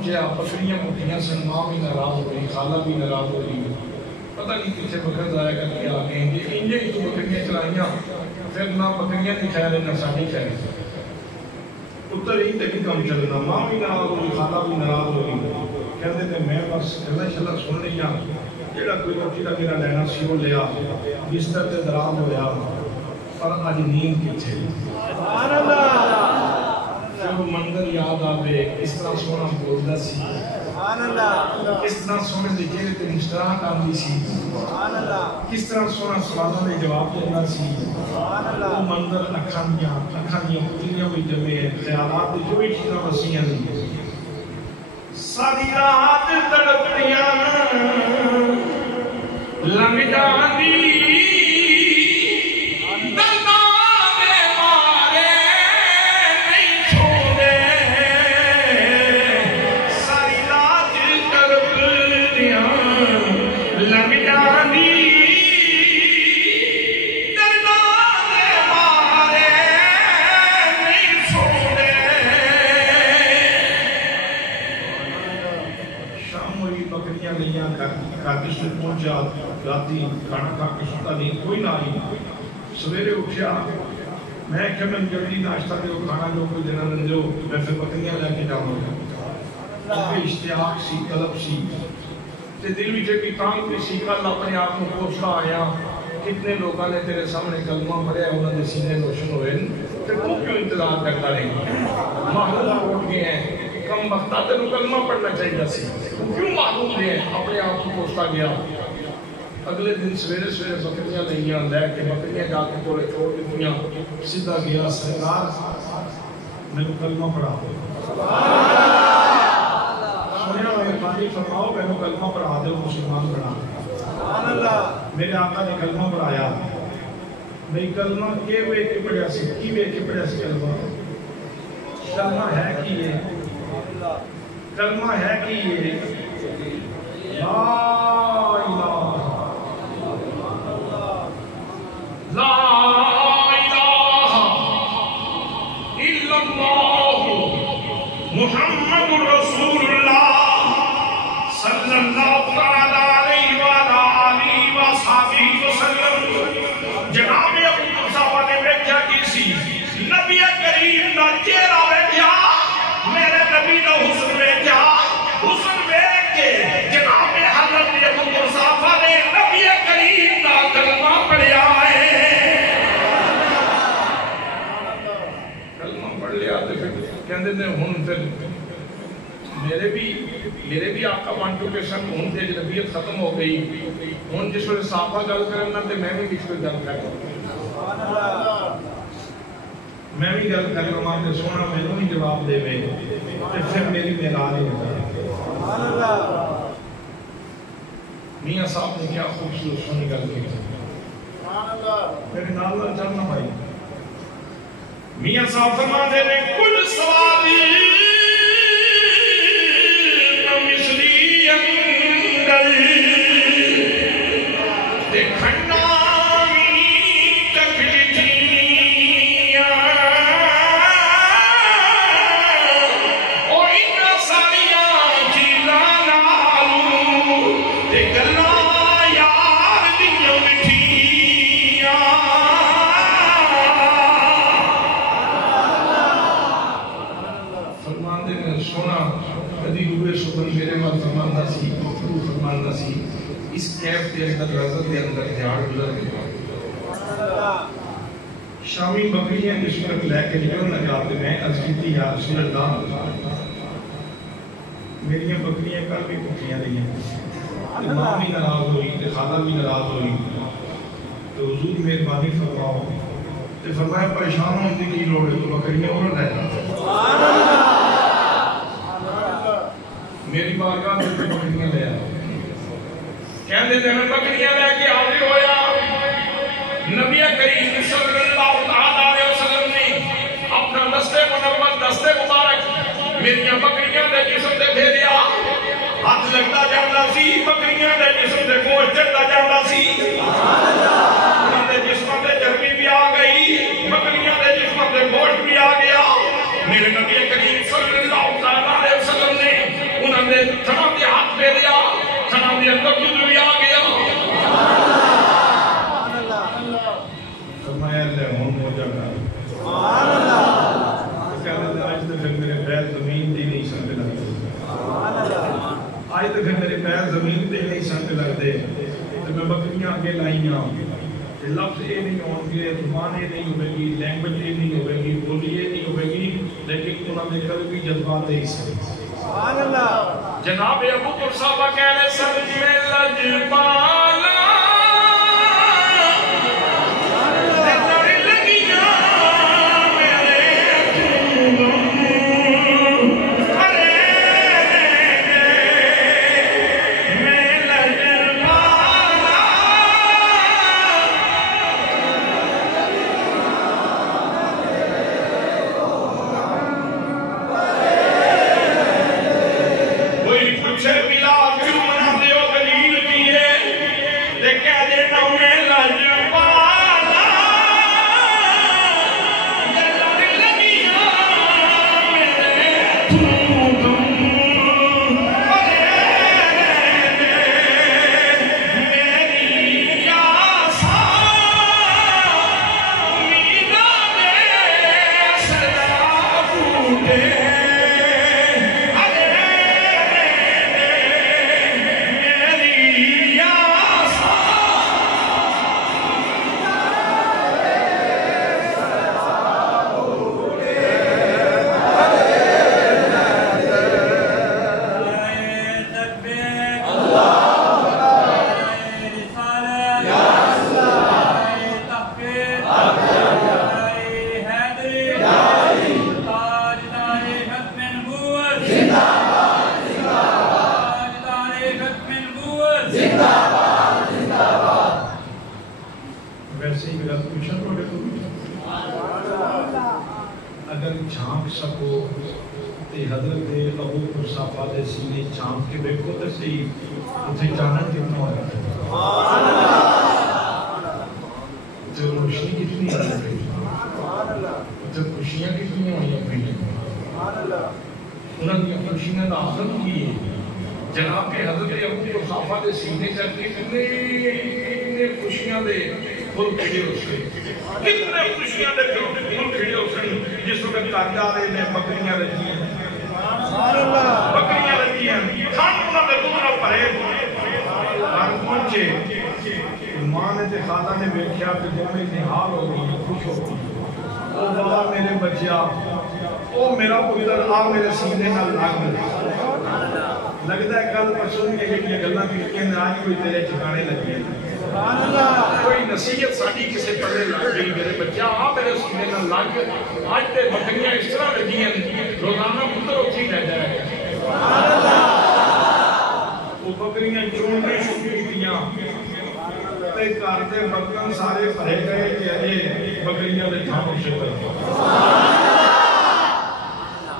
پہنچیا بکریاں مٹیاں سن، ماں بھی ناراض ہو رہی، خالہ بھی ناراض ہو رہی، پتہ نہیں کتنے بکر ضائع کر کے آ گئے کہ انجے ہی تو بکریاں چلائیاں، پھر نہ بکریاں کی خیر ہے نہ ساری خیر ہے، اتر ہی تک کم چلنا، ماں بھی ناراض ہو رہی، خالہ بھی ناراض ہو رہی، کہتے تھے میں بس گلا شلا سن لیا، جڑا کوئی روٹی کا میرا لینا سی وہ لیا، بستر تے درام ہویا، پر اج نیند کتھے؟ سبحان اللہ، جب منظر یاد آوے اس طرح سونا بولدا سی، سبحان اللہ، کس طرح سونے دے چہرے تے مسکراہٹ آندی سی، سبحان اللہ، کس طرح سونا سوالوں دے جواب دیندا سی، سبحان اللہ، وہ منظر اکھاں دیاں پتلیاں ہوئی جمے خیالات دی جو بھی چیزاں وسیعاں نہیں، ساری رات تڑپیاں لنگ جاندی راتی کھانا کھا کے ستا نہیں، کوئی نہ آئی، سویرے اٹھیا میں کہ میں جلدی ناشتہ دے کھانا جو کوئی دینا نہ دو، میں پھر بکریاں لے کے جاؤں گا، اشتیاق سی، طلب سی، تے دل وچ کی کام کی سی، کل اپنے آپ کو پوچھتا آیا کتنے لوگوں نے تیرے سامنے کلمہ پڑھیا انہوں نے سینے روشن ہوئے، تے تو کیوں انتظار کرتا رہی؟ معلوم اٹھ گئے ہیں، کم وقتہ تینوں کلمہ پڑھنا چاہیے سی، کیوں معلوم ہے؟ اپنے آپ کو پوچھتا گیا، اگلے دن سویرے سویرے بکریاں لئیاں لے کے بکریاں جا کے کولے چھوڑ دیتیاں، سیدھا گیا سرکار میں کلمہ پڑھا دو، سنیا مہربانی فرماؤ میں کلمہ پڑھا دو، مسلمان بنا، میرے آقا نے کلمہ پڑھایا، میں کلمہ کے وے کے پڑھیا سی، کی وے کے پڑھیا سی کلمہ، کلمہ ہے کی یہ، کلمہ ہے کی یہ، لا الہ لا الہ الا اللہ محمد رسول اللہ صلی اللہ علیہ وآلہ وصحبہ وسلم۔ جناب ابو مصعب نے بیٹھا کی سی، نبی کریم دا چہرہ بیٹھا، میرے نبی دا حسن بیٹھا، حسن بیٹھ کے جناب حضرت ابو مصعب نے نبی کریم دا کلمہ پڑھیا ہے، کہندے نے ہن پھر میرے بھی آقا بن چکے سن، ہن تے نبیت ختم ہو گئی، ہن جس ویلے صحابہ گل کرنا تے میں بھی کس گل کرنا، میں بھی گل کرنا تے سونا مینوں ہی جواب دے تے پھر میری معراج ہو جائے۔ میاں صاحب نے کیا خوبصورت سونی گل کی، میرے نال نال چلنا بھائی، میاں صاحب فرماتے ہیں کل سوادی مثلی اندر دیکھنا اس کیف کے اندر رضا کے اندر جھاڑ گزر گیا، شامی بکریاں کی صورت لے کے نکل نہ جاتے میں عرض کی یا رسول اللہ میری بکریاں کل بھی بکریاں رہی ہیں، ماں بھی ناراض ہوئی تے خالہ بھی ناراض ہوئی، تو حضور مہربانی فرماؤ، تے فرمایا پریشان ہونے کی لوڑ ہے تو بکریاں اور لے جاتا، میری بارگاہ میں بکریاں لے آئے، کہندے دے میں بکریاں لے کے حاضر ہویا، نبی کریم صلی اللہ علیہ وسلم نے اپنا دستے منور دستے مبارک میری بکریاں دے جسم دے بھیجیا، ہاتھ لگتا جاتا سی، بکریاں دے جسم دے گوشت چڑھتا جاتا سی، انہاں دے جسم دے چربی بھی آ گئی، بکریاں دے جسم دے گوشت بھی آ گیا، میرے نبی کریم صلی اللہ علیہ وسلم نے فرمایا لے ہون موجہ کر سبحان اللہ کہنے لے آج تو پھر میرے پیر زمین دی نہیں سنتے لگتے سبحان اللہ آج تو پھر میرے پیر زمین دی نہیں سنتے لگتے تو میں بکریاں آگے لائیاں لفظ یہ نہیں ہوں گے زبان یہ نہیں ہوئے گی لینگویج یہ نہیں ہوئے گی بولی یہ نہیں ہوئے گی لیکن انہوں نے قلبی جذبات ہی سبحان اللہ جناب ابو بکر صاحبہ کہہ رہے سمجھ میں لجبالا اگر جھانک سکو تے حضرت ابو بکر صاحبہ دے سینے جھانک کے دیکھو تے صحیح اتنے جانن کتنا ہو رہا ہے تے روشنی کتنی آ رہی ہے تے خوشیاں کتنی ہوئی ہیں انہوں نے خوشیاں دا آخر کی جناب کے حضرت ابو بکر صاحبہ دے سینے کتنے خوشیاں دے پھول کھڑے ہو سکے کتنے خوشیاں دے پھول کھڑے ہو سکے جس وقت تاجدارے نے بکریاں رکھی ہیں بکریاں رکھی ہیں کھان انہوں نے دوسرا پڑھے اور پہنچے ماں نے تے خالہ نے بیٹھیا کہ دونوں نحال ہو گئی خوش ہو گئی او بابا میرے بچیا او میرا پتر آ میرے سینے نہ لگتا ہے کل پرسوں کے یہ گلاں کی آج کوئی تیرے ٹھکانے لگی ہے کوئی نصیحت ساڑی کسے پڑھنے لگ گئی میرے بچہ آ میرے سینے نہ لگ آج تے بکریاں اس طرح لگی ہیں روزانہ پتر اٹھی رہ جائے وہ بکریاں چوننے شروع کیاں تے کارتے بکرن سارے پڑھے گئے کہ اے بکریاں دے تھانوں سے کرتے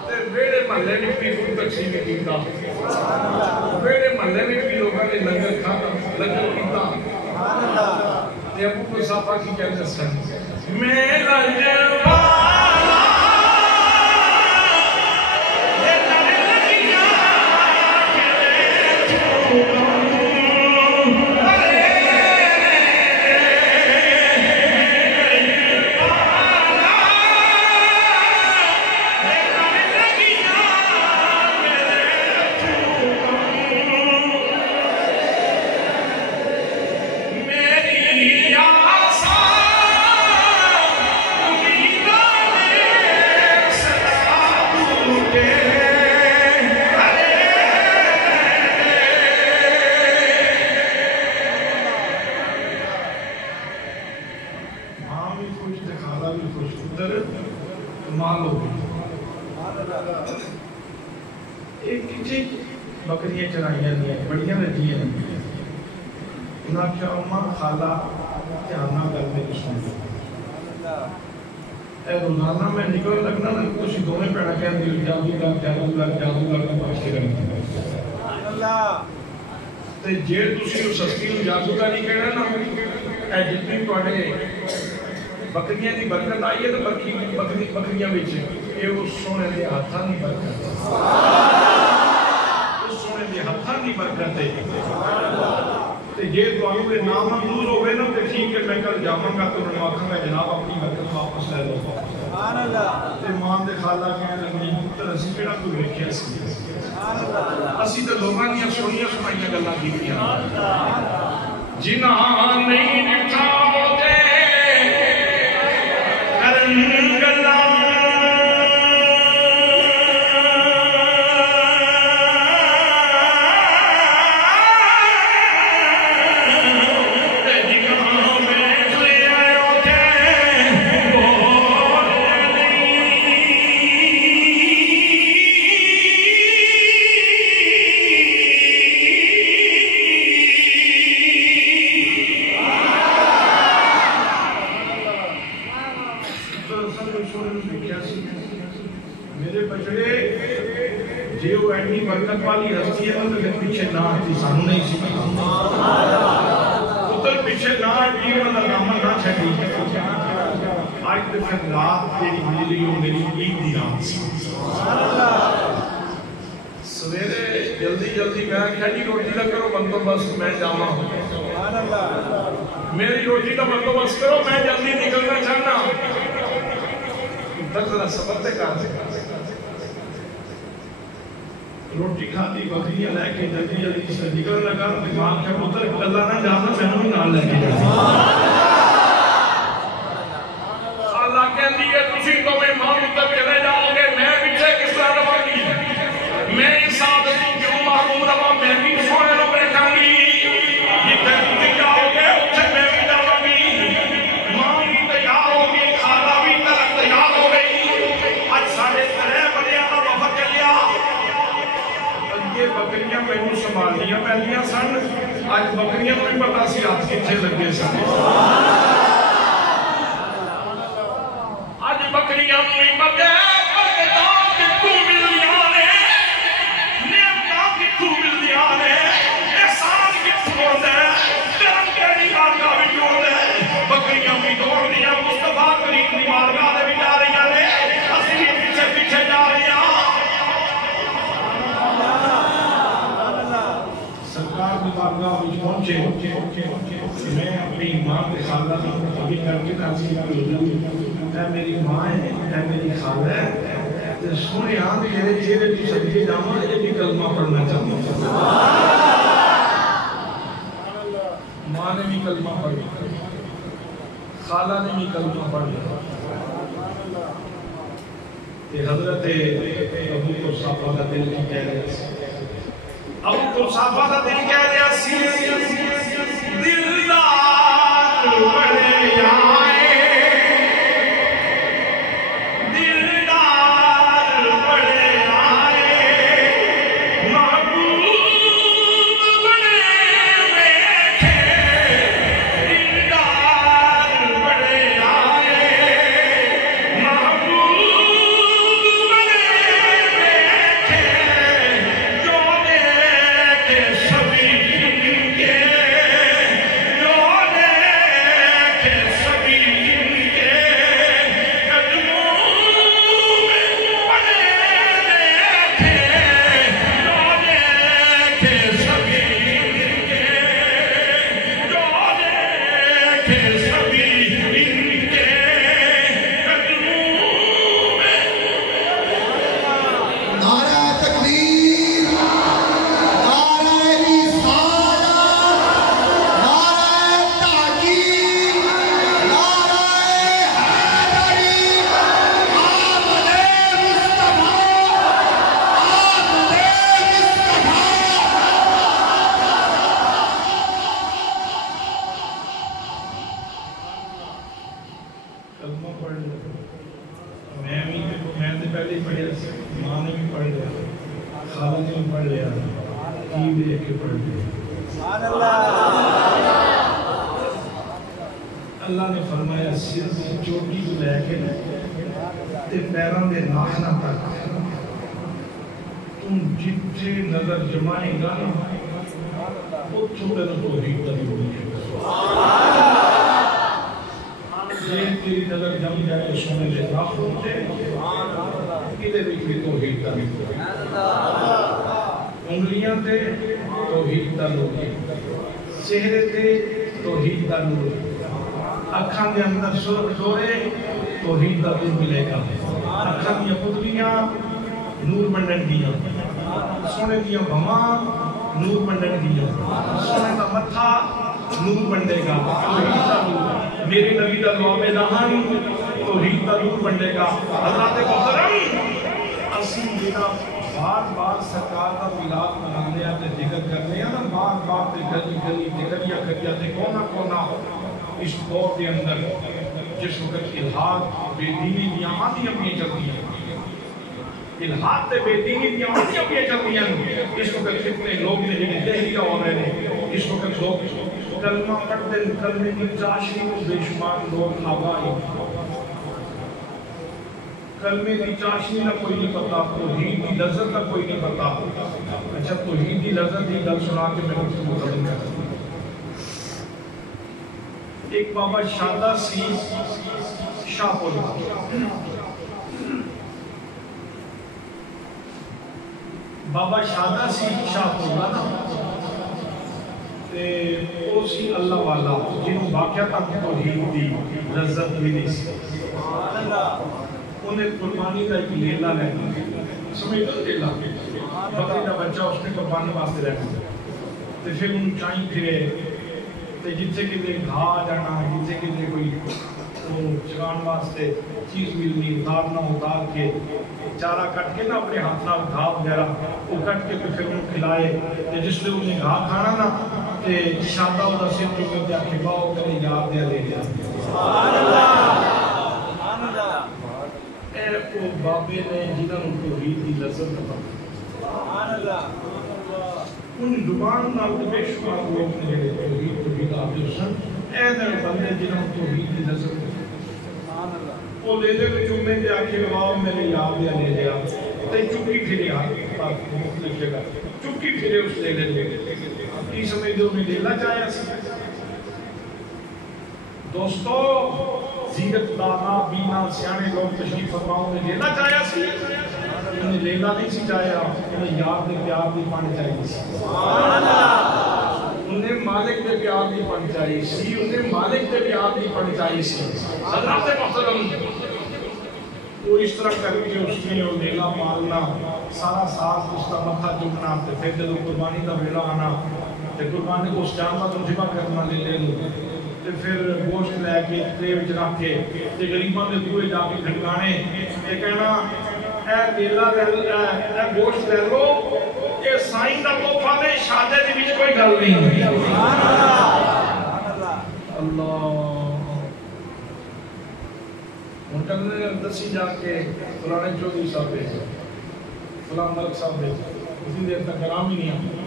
تے بیڑے محلے میں بھی فوڈ تقسیم کیتا بیڑے محلے میں بھی لوگوں نے لنگر کھانا لنگر پیتا تے ابو بکر صاحبہ کی کہتے سن میں لجبالا بکریاں چرائیاں دیا بڑیاں رجیاں دیا انہاں کیا اماں خالہ کیانا گل میں سن اے روزانہ میں نکل لگنا نا کچھ دونے پیڑا کہہ دیو جادوگر کا پاشتے کرنا تے جیڑ تسی اس سستی ہوں جادوگر نہیں کہنا نا اے جتنی توڑے بکریاں دی برکت آئی ہے تو بکریاں بیچے اے اس سونے دے ہاتھاں دی برکت اس سونے دے ہاتھاں دی برکت ہے تے جے تانوں دے نام منظور ہوئے نا تے ٹھیک ہے میں کل جاواں گا تو انہوں آکھاں گا جناب اپنی رقم واپس لے لو سبحان اللہ تے ماں دے خالہ کہنے لگی پتر اسی کیڑا کوئی ویکھیا سی سبحان اللہ اسی تے لوکاں دیاں سونیاں سنائیاں گلاں کیتیاں جنہاں نہیں ڈٹھا ہوتے کرن گلاں برکت والی ہستی ہے تو پیچھے نہ آتی سانو نہیں سی پتر پیچھے نہ آتی انہوں نے نامہ نہ چھڑی آج تک رات تیری ملی ہو میری عید دی رات سی سویرے جلدی جلدی میں کہا جی روٹی نہ کرو بندوبست میں جاما ہوں میری روٹی کا بندوبست کرو میں جلدی نکلنا چاہنا پتر ذرا صبر سے کہا روٹی کھاتی بکریاں لے کے جلدی جلدی سے نکل لگا دماغ کا پتر اللہ نہ جانا میں نے نال لے کے جانا اللہ کہتی ہے تسی تو میں ماں تک چلے جاؤ گے میں پیچھے کس طرح رہا گی میں اس عادت کو کیوں معلوم رہا میں بھی سونے لو بیٹھا گی جتنے تم جاؤ گے اتنے میں بھی جاؤں گی ماں بھی تیار ہوگی خالہ بھی تیار ہو گئی آج ساڑھے 3 بجے کا وفد چلیا یہ بکریاں پہنوں سنبھالیاں پہلیاں سن آج بکریاں کو بھی پتا سی ہاتھ کتنے لگے سن آج بکریاں کو بھی پتا بکریاں بھی دوڑ دیا مصطفیٰ کریم کی بارگاہ دے بھی جا رہی ہیں اسی بھی پیچھے پیچھے جا رہی ہیں سرکار کی بارگاہ میں پہنچے میں اپنی ماں کے خالہ کی ابھی کر کے تحصیل کی ہوتا اے میری ماں ہے اے میری خالہ ہے سونے آن میرے چہرے کی سجدے جاما یہ بھی کلمہ پڑھنا چاہتا ماں نے بھی کلمہ پڑھا خالہ نے بھی کلمہ پڑھا حضرت ابو کو صحابہ کا دل کی کہہ رہے ابو کو صحابہ کا دل کہہ رہے دلدار بڑے آئے دلدار بڑے آئے محبوب بڑے بیٹھے دلدار بڑے آئے محبوب بڑے بیٹھے جو دیکھے سبھی کے جو دیکھے سبھی کے قدموں میں پڑے دیکھے جو دیکھے سبھی کے جو دیکھے سبھی کے قدموں میں نعرہ تکبیر، نعرہ رسالت، نعرہ تحقیق، نعرہ حیدری، آمد مصطفیٰ، آمد کلمہ پڑھ لیا میں نے پہلے پڑھیا ماں نے بھی پڑھ لیا خالہ نے بھی پڑھ لیا ٹی وی دیکھ کے پڑھ لیا اللہ نے فرمایا سر کی چوٹی کو لے کے تے پیروں کے ناخنا تک تم جتنے نظر جمائے گا نا اتھوں تیرا توحید تبھی ہوگی تیری نظر جم جائے تو سونے لے راہ ہوتے کدے بھی توحید تبھی ہوگی انگلیاں تے توحید تبھی ہوگی چہرے تے توحید دا نور، اکھاں دے اندر سرخ ڈورے توحید دا دل ملے گا، اکھاں دیا پتلیاں نور منڈن دیا، سونے دیا بھماں نور منڈن دیا، سونے دا متھا نور بنڈے گا، توحید دا نور، میرے نبی دا دعا دہانی توحید دا نور بنڈے گا۔ حضرات محترم اسی جنہ بار بار سرکار کا میلاد منانے آتے ذکر کرنے ہیں نا، بار بار تے گلی گلی تے گلیاں گلیاں تے کونا کونا اس دور کے اندر جس وقت الہاد بے دینی دیاں آدھی اپنی چلتی ہیں، الہاد تے بے دینی دیاں آدھی اپنی چلتی ہیں، اس وقت کتنے لوگ نے جنہیں دہلیہ ہو رہے ہیں، اس وقت لوگ کلمہ پڑھتے ہیں، کلمے کی چاشنی کو بے شمار لوگ آگاہی، کلمے کی چاشنی نہ کوئی نہیں پتا، توحید کی لذت نہ کوئی نہیں پتا۔ اچھا توحید کی لذت ہی گل سنا کے میں اس کو ختم کرتا ہوں۔ ایک بابا شادہ سی شاہ پولا، بابا شادہ سی شاہ پولا نا تے او سی اللہ والا جنہوں واقعہ تک توحید دی لذت بھی نہیں سی، انہیں قربانی کا ایک لیلا لینا سمجھ تو لیلا بکری کا بچہ اس نے قربانی واسطے رہنا تو پھر انہوں چاہیں پھرے تو جتھے کدھے گھا جانا، جتھے کدھے کوئی چگان واسطے چیز ملنی اتارنا، اتار کے چارہ کٹ کے نا اپنے ہاتھ نہ گھا وغیرہ وہ کٹ کے پھر انہوں کھلائے تو جس لئے انہیں گھا کھانا نا تو شادہ ہوتا سے تو کرتے آکے باؤ کریں یاد دیا لے جا سبحان اللہ اے او بابے نے جنہوں توحید کی لذت نہ سبحان اللہ ان زبان نال بے شمار لوگ نے جڑے توحید آتے سن، اے دے بندے جنہوں توحید کی لذت سبحان اللہ وہ لے دے میں چومیں دے آکے واؤ میرے یاد دیا لے دیا تے چکی پھرے مختلف جگہ چکی پھرے اس لے دے کی سمجھ دے انہیں لینا چاہیا سی۔ دوستو زیرت دانا بینا سیانے لوگ تشریف فرماؤں نے لینا چاہیا سی، انہیں لینا نہیں سی چاہیا، انہیں یاد دے پیار دی پانے چاہیے سی، انہیں مالک دے پیار دی پانے چاہیے سی، انہیں مالک دے پیار دی پانے چاہیے سی۔ حضرات محترم وہ اس طرح کر کے اس نے وہ لیلا مالنا سارا ساتھ اس کا متھا چکنا تے پھر جدو قربانی کا ویلا آنا تے قربانی کو اس جانور کو ذبح کرنا لے لے لو تے پھر گوشت لے کے ٹرے وچ رکھ کے تے غریباں دے بوئے جا کے کھٹکانے تے کہنا اے لیلا اے گوشت لے لو اے سائیں دا تحفہ نے شادی دے وچ کوئی گل نہیں سبحان اللہ اللہ منٹن نے دسی جا کے فلانے چودھری صاحب بھیجے فلاں ملک صاحب بھیجے اسی دیر تک گرام ہی نہیں آتا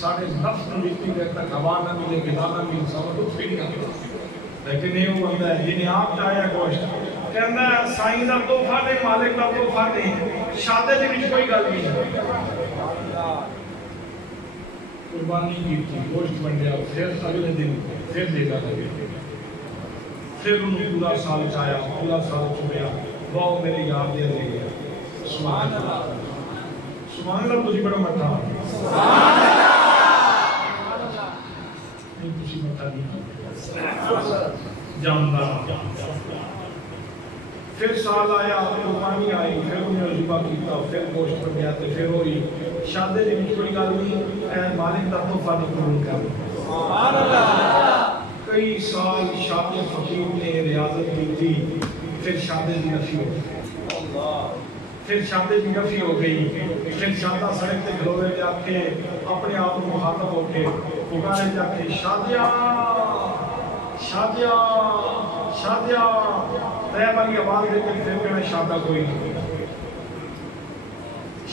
سارے نفس میں جتنی دیر تک ہوا نہ ملے غذا نہ ملے سب کچھ پھر نہیں آتا لیکن یہ وہ بندہ ہے جنہیں آپ چاہیا گوشت کہنا ہے سائیں دا تحفہ نہیں مالک دا تحفہ نہیں شادی دے وچ کوئی گل نہیں قربانی کی تھی گوشت بن گیا پھر اگلے دن پھر دے گا پھر انہوں پورا سال چاہیا پورا سال چویا واؤ میرے یاد دیا لے گیا سبحان اللہ سبحان اللہ تجھے بڑا مٹھا سبحان اللہ نہیں تجھے مٹھا نہیں جاندار پھر سال آیا قربانی آئی پھر انہیں ذبح کیتا پھر گوشت بن گیا پھر ہوئی شادی دے وچ کوئی گل نہیں اے مالک دا تحفہ نہیں قبول کر سبحان اللہ کئی سال شادی فقیر نے ریاضت کی تھی پھر شادی کی نفی ہو گئی پھر شادی کی نفی ہو گئی پھر شادہ سڑک تے کھلوے جا کے اپنے آپ کو مخاطب ہو کے پکارے جا کے شادیاں شادیاں شادیاں طے والی آواز دے کے پھر کہنا شادہ کوئی نہیں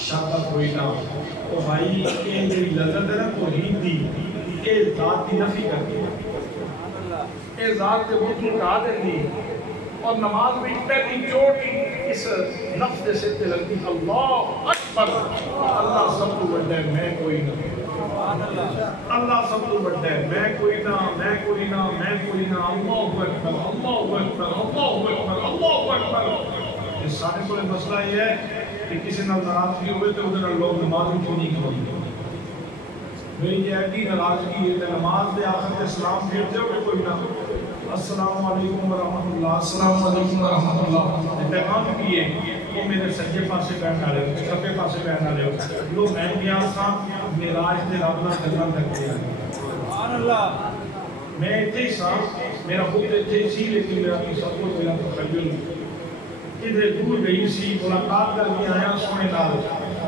شادہ کوئی نہ او بھائی یہ جو لذت ہے نا توحید دی یہ ذات کی نفی کرتی ہے اے ذات کے بت لٹا دینی اور نماز میں پہلی چوٹ اس نفس دے سے لگتی اللہ اکبر اللہ سب تو بڑا ہے میں کوئی نہ اللہ سب تو بڑا ہے میں کوئی نہ میں کوئی نہ میں کوئی نہ اللہ اکبر اللہ اکبر اللہ اکبر اللہ اکبر اس سارے کو مسئلہ یہ ہے کہ کسی نہ ناراضگی ہوئے تو ادھر لوگ نماز میں کیوں نہیں کرتے میری یہ ایڈی ناراضگی ہے نماز دے آخر تے سلام پھیرتے ہو کہ کوئی نہ السلام علیکم ورحمۃ اللہ السلام علیکم ورحمۃ اللہ پیغام کی ہے وہ میرے سجے پاسے بیٹھنے والے ہو کھبے پاسے بیٹھنے والے ہو لوگ میں گیا تھا معراج دے رب نال گلاں کرتے ہیں سبحان اللہ میں اتنے ہی سا میرا خود اتنے سی لیکن میرا سب کو ملا تخیل ادھر دور گئی سی ملاقات کر کے آیا سونے نال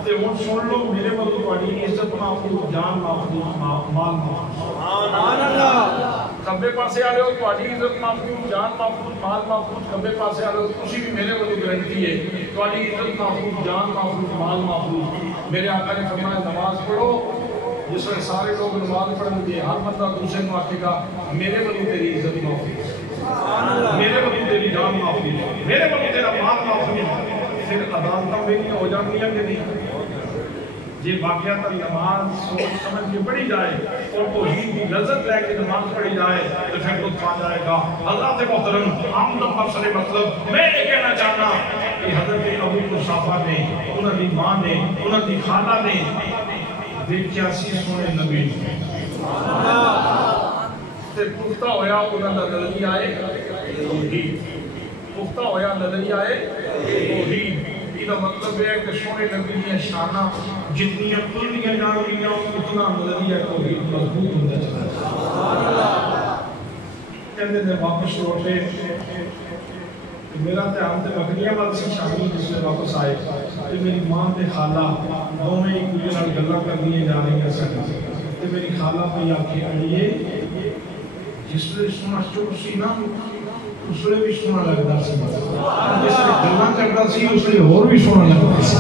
تے ہن سن لو میرے بلو تہاڈی عزت محفوظ جان محفوظ مال محفوظ سبحان اللہ کھبے پاسے والے ہو تہاڈی عزت محفوظ جان محفوظ مال محفوظ کھبے پاسے والے ہو تسی بھی میرے بلو گارنٹی ہے تہاڈی عزت محفوظ جان محفوظ مال محفوظ میرے آقا نے فرمایا نماز پڑھو جس میں سارے لوگ نماز پڑھیں گے ہر بندہ دوسرے کو آکھے گا میرے بلو تیری عزت محفوظ میرے بلو تیری جان محفوظ میرے بلو تیرا مال محفوظ پھر عدالتوں میں ہو جاتی ہے کہ نہیں یہ واقعات نماز سوچ سمجھ کے پڑھی جائے اور توحید کی لذت لے کے نماز پڑھی جائے تو پھر لطف آ جائے گا حضرات محترم عام مقصد مطلب میں یہ کہنا چاہتا کہ حضرت ابو قحافہ نے انہوں کی ماں نے انہوں کی خالہ نے دیکھا سی سونے نبی تے پختہ ہویا انہوں کا نظریہ آئے توحید پختہ ہویا نظریہ آئے توحید یہ مطلب ہے کہ سونے نبی کی شانہ جتنی کلیاں جان گیا اتنا نظریہ توحید مضبوط ہوتا چلا کہتے ہیں واپس لوٹے میرا دھیان تے بکریاں وال سی شامل جس میں واپس آئے تے میری ماں تے خالہ دونوں ایک دوسرے نال گلاں کرنی جا رہی ہیں سن تے میری خالہ پہ آکھے اڑیے جس نے سونا چپ سی نا اس نے بھی سونا لگتا سی جس نے گلاں کرتا سی اس نے اور بھی سونا لگتا سی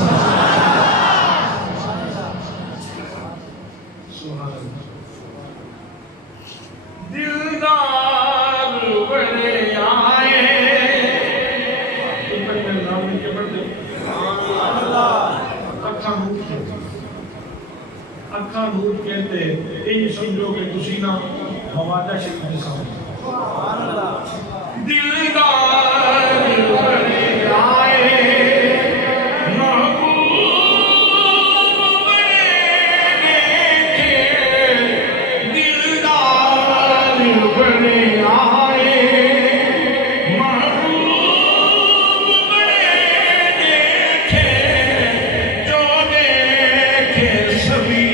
سبحان اللہ دلدار بڑے آئے اکھاں نور کہتے یہ سمجھو کہ تسی نہ مواجہ شریف کے سامنے دلدار بڑے آئے محبوب بڑے دیکھے دلدار بڑے آئے محبوب بڑے دیکھے جو دیکھے سبھی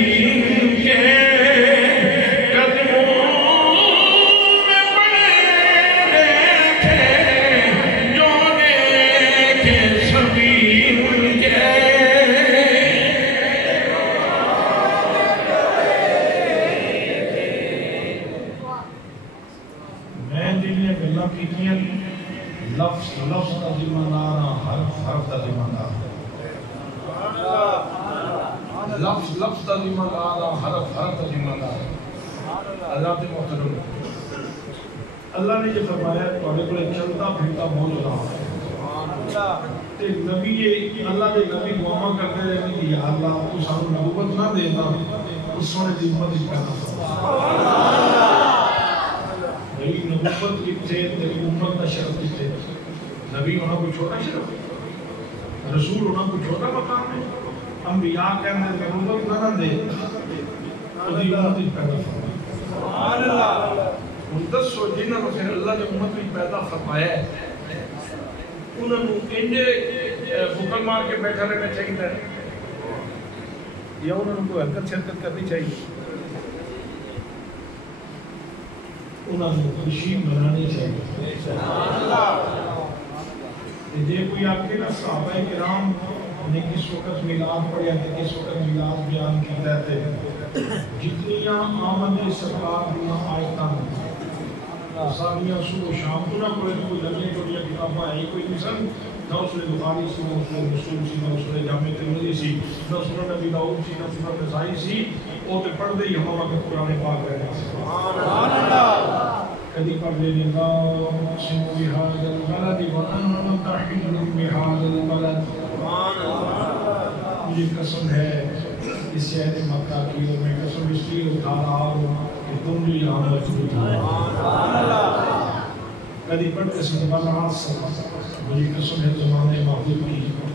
لفظ کا ذمہ دار حرف کا ذمہ دار لفظ کا ذمہ دار حرف کا ذمہ دار حضرات محترم اللہ نے یہ فرمایا تھوڑے کو چلتا پھرتا موجودہ تے نبی اللہ دے نبی دعا کرتے رہے کہ یا اللہ تو سانو نبوت نہ دینا اس سونے دی امت وچ پیدا فرما میری نبوت کتنے تیری امت کا شرف کتنے نبی ہونا کوئی چھوٹا شرف رسول ہونا کوئی چھوٹا مقام ہے انبیاء کہنے کہ نبوت نہ دے تو دی امت وچ پیدا فرما سبحان اللہ مقدس سو جنہاں نے پھر اللہ نے امت وچ پیدا فرمایا ہے انہوں نے انجے بکل مار کے بیٹھا رہنا چاہیے یا انہوں نے کوئی حرکت شرکت کرنی چاہیے انہوں نے خوشی منانی چاہیے جے کوئی آپ کے نا صحابہ کرام نے کس وقت میلاد پڑھیا کہ کس وقت میلاد بیان کیتا ہے جتنیاں آمد سرکار دیا آیتاں سالیاں صبح و شام کوئی لگنے چھوٹیاں کتاباں ہیں کوئی مثال نہ سورہ بخاری سی نہ سورہ مسلم سی نہ سورہ جامع ترمذی سی نہ سورہ نبی داؤد سی نہ سورہ نسائی سی وہ تے پڑھ دے ہی ہم وقت قرآن پاک رہے ہیں سبحان اللہ کدی پڑھ لے گا اقسم بهذا البلد وانت حل بهذا البلد سبحان اللہ مجھے قسم ہے اس شہر مکہ کی اور میں قسم اس لیے اٹھا رہا ہوں کہ تم بھی یہاں موجود ہو سبحان اللہ کدی پڑھتے سنبھالنا مجھے قسم ہے زمانے محبوب کی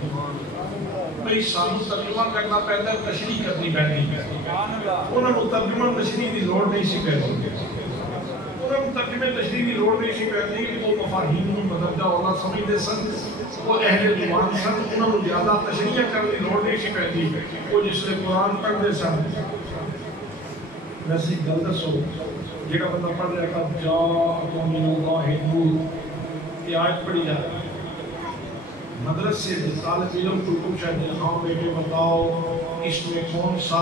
بھئی سانو ترجمہ کرنا پہتا ہے تشریح کرنی پہنی انہوں نے ترجمہ تشریح کی لوڑ نہیں سی پہنی انہوں نے ترجمہ تشریح کی لوڑ نہیں سی پہنی وہ مفاہیم میں مدرجہ اولا سمجھتے سن وہ اہل زبان سن انہوں نے زیادہ تشریح کرنے کی لوڑ نہیں سی پہنی وہ جس نے قرآن پڑھتے سن ویسے گل دسو جیڑا بندہ پڑھ رہا تھا جا من اللہ نور یہ آیت پڑھی جا رہا ہے مدرسے طالب علم کو پوچھا کہ ہاں بیٹے بتاؤ اس میں کون سا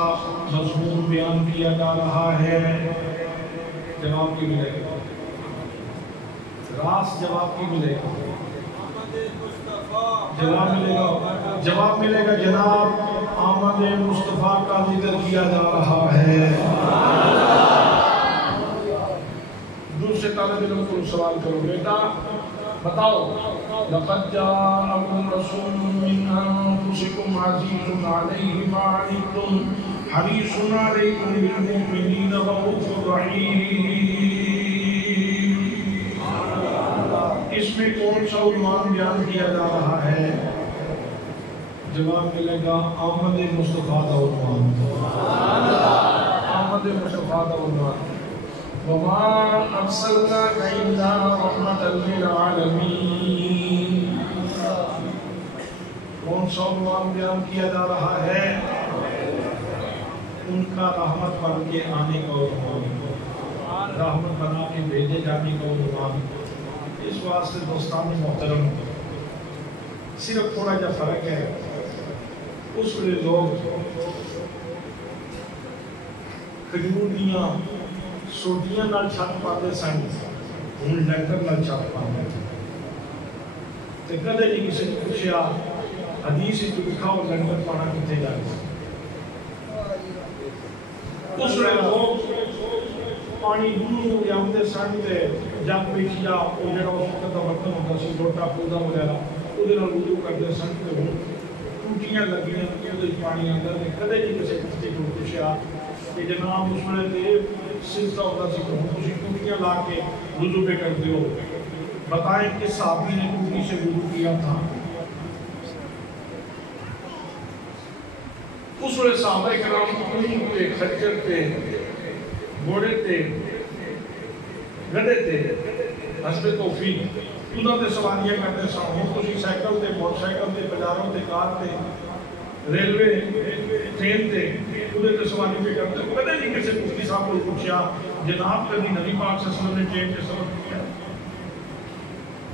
مضمون بیان کیا جا رہا ہے جواب کی ملے گا راست جواب کی ملے گا جواب ملے گا جناب آمد مصطفیٰ کا ذکر کیا جا رہا ہے دوسرے طالب علم کو سوال کرو بیٹا بتاؤ لقد جاءكم رسول من انفسكم عزيز عليه ما عنتم حريص عليكم بالمؤمنين رؤوف رحيم اس میں کون سا عنوان بیان کیا جا رہا ہے جواب ملے گا آمد مصطفیٰ کا عنوان آمد مصطفیٰ کا عنوان وما ارسلناك الا رحمة للعالمين کون سا عنوان بیان کیا جا رہا ہے ان کا رحمت بن کے آنے کا عنوان رحمت بنا کے بھیجے جانے کا عنوان اس واسطے دوستان محترم صرف تھوڑا جا فرق ہے اس ویلے لوگ کھجور دیاں سوٹیاں نال چھت پاتے سن ہن لیٹر نال چھت پاتے تے کدے نہیں کسی نے پوچھا حدیث وچ لکھا ہو لیٹر پانا کتے جائے اس ویلے لوگ پانی دور لے آتے سن تے جگ وچ یا او جڑا اس وقت دا برتن ہوندا سی لوٹا پودا وغیرہ اودے نال وضو کرتے سن تے ہن ٹوٹیاں لگیاں اودے وچ پانی اندر تے کدے نہیں کسی نے پوچھا کہ جناب اس ویلے تے سلسلہ ہوتا سی کہ تسی ٹوٹیاں لا کے وضو پہ کرتے ہو بتائیں کہ صحابی نے ٹوٹی سے وضو کیا تھا اس ویلے صحابہ کرام اونٹ پہ خچر پہ گھوڑے تے گدھے تے حسب توفیق انہاں تے سواریاں کرتے سن ہن تسی سائیکل تے موٹر سائیکل تے بازاروں تے کار تے ریلوے ٹرین تے اودے تے سواری پہ کرتے کدے نہیں کسی مفتی صاحب کو پوچھا جناب کبھی نبی پاک صلی اللہ علیہ وسلم نے ٹرین کے سفر کیا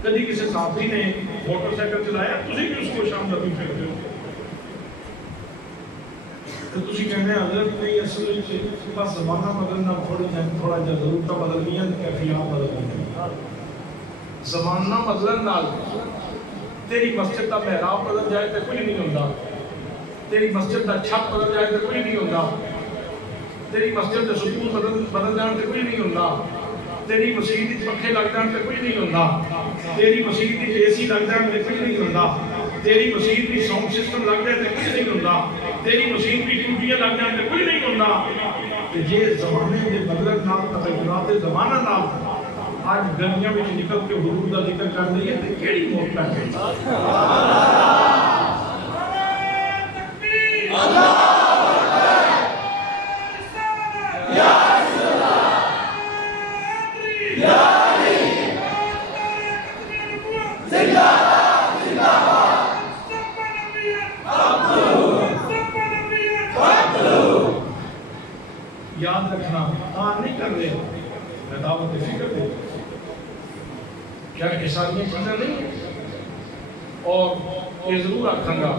کبھی کسی صحابی نے موٹر سائیکل چلایا تسی بھی اس کو شام نبی پھرتے ہو تو تسی کہنے ہیں حضرت نہیں اصل وچ بس زمانہ بدلنا تھوڑا جا ضرورت بدلنی ہے کیفیات بدلنی ہے زمانہ بدلن نال تیری مسجد کا محراب بدل جائے تو کوئی نہیں ہوندا تیری مسجد کا چھت بدل جائے تو کوئی نہیں ہوندا تیری مسجد کے ستون بدل جان تو کوئی نہیں ہوندا تیری مسجد وچ پنکھے لگ جان تو کوئی نہیں ہوندا تیری مسجد وچ اے سی لگ جان تو کوئی نہیں ہوندا تیری مسجد وچ ساؤنڈ سسٹم لگ جائے تو کوئی نہیں ہوندا تیری مسجد وچ ٹوٹیاں لگ جان تو کوئی نہیں ہوندا تے جے زمانے دے بدلن نال تغیرات زمانہ نال آج گرمیاں وچ نکل کے حضور دا ذکر کر لئے تے کیڑی موت پہ گئی اللہ یاد رکھنا آن نہیں کر رہے میں دعوت فکر دے کیا کہ ساری چیزیں نہیں اور یہ ضرور آکھاں گا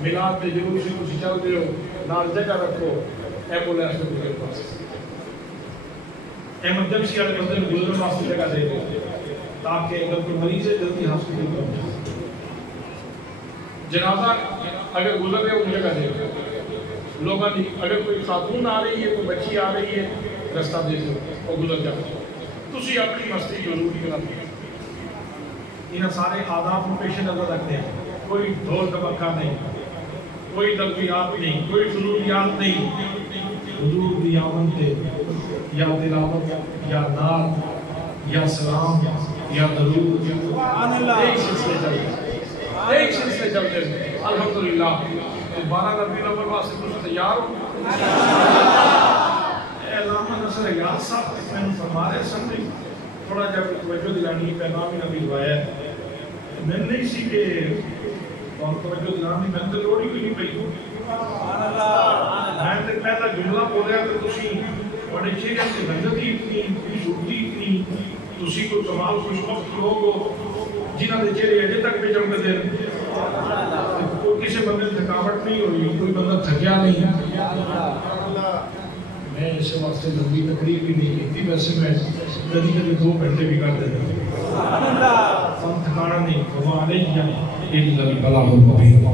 میلاد پہ ضرور سے کچھ چل دے ہو نال جگہ رکھو ایمبولینس پہ گزر پاس ایمرجنسی والے بندے میں گزرن واسطے جگہ دے دو تاکہ اگر کوئی مریض ہے جلدی ہاسپٹل پہنچ جنازہ اگر گزر رہے ان جگہ دے دو لوگوں نے اگر کوئی خاتون آ رہی ہے کوئی بچی آ رہی ہے رستہ دے دو اور گزر جاؤ تسی اپنی مستی ضروری کرا دیں انہیں سارے آداب کو پیش نظر رکھتے ہیں کوئی ڈھول دھمکا نہیں کوئی تلبیات نہیں کوئی فضولیات نہیں حضور دی آمد تے یا تلاوت یا نعت یا سلام یا درود ایک سلسلے چلتے ہیں الحمدللہ 12 ربیع الاول واسطے کچھ تیار ہو علامہ نصر یاد صاحب میں فرما رہے سن میں تھوڑا جب توجہ دلانی پیغام ہی نبی لوایا ہے میں نہیں سی کہ اور توجہ دلانی میں تو لوڑ ہی کوئی نہیں پئی میں تو پہلا جملہ بولیا کہ تسی بڑے چہرے سے رنگتی اتنی خوبصورتی اتنی تسی کو کمال خوش وقت لوگ ہو جنہاں دے چہرے اجے تک بھی چمکتے ہیں کوئی کسی بندے تھکاوٹ نہیں ہوئی کوئی بندہ تھکیا نہیں میں اس واسطے لمبی تقریر بھی نہیں کی ویسے میں کبھی کبھی 2 گھنٹے بھی کر دیتا ہوں تھکانا نہیں وما علیہ الا البلاغ المبین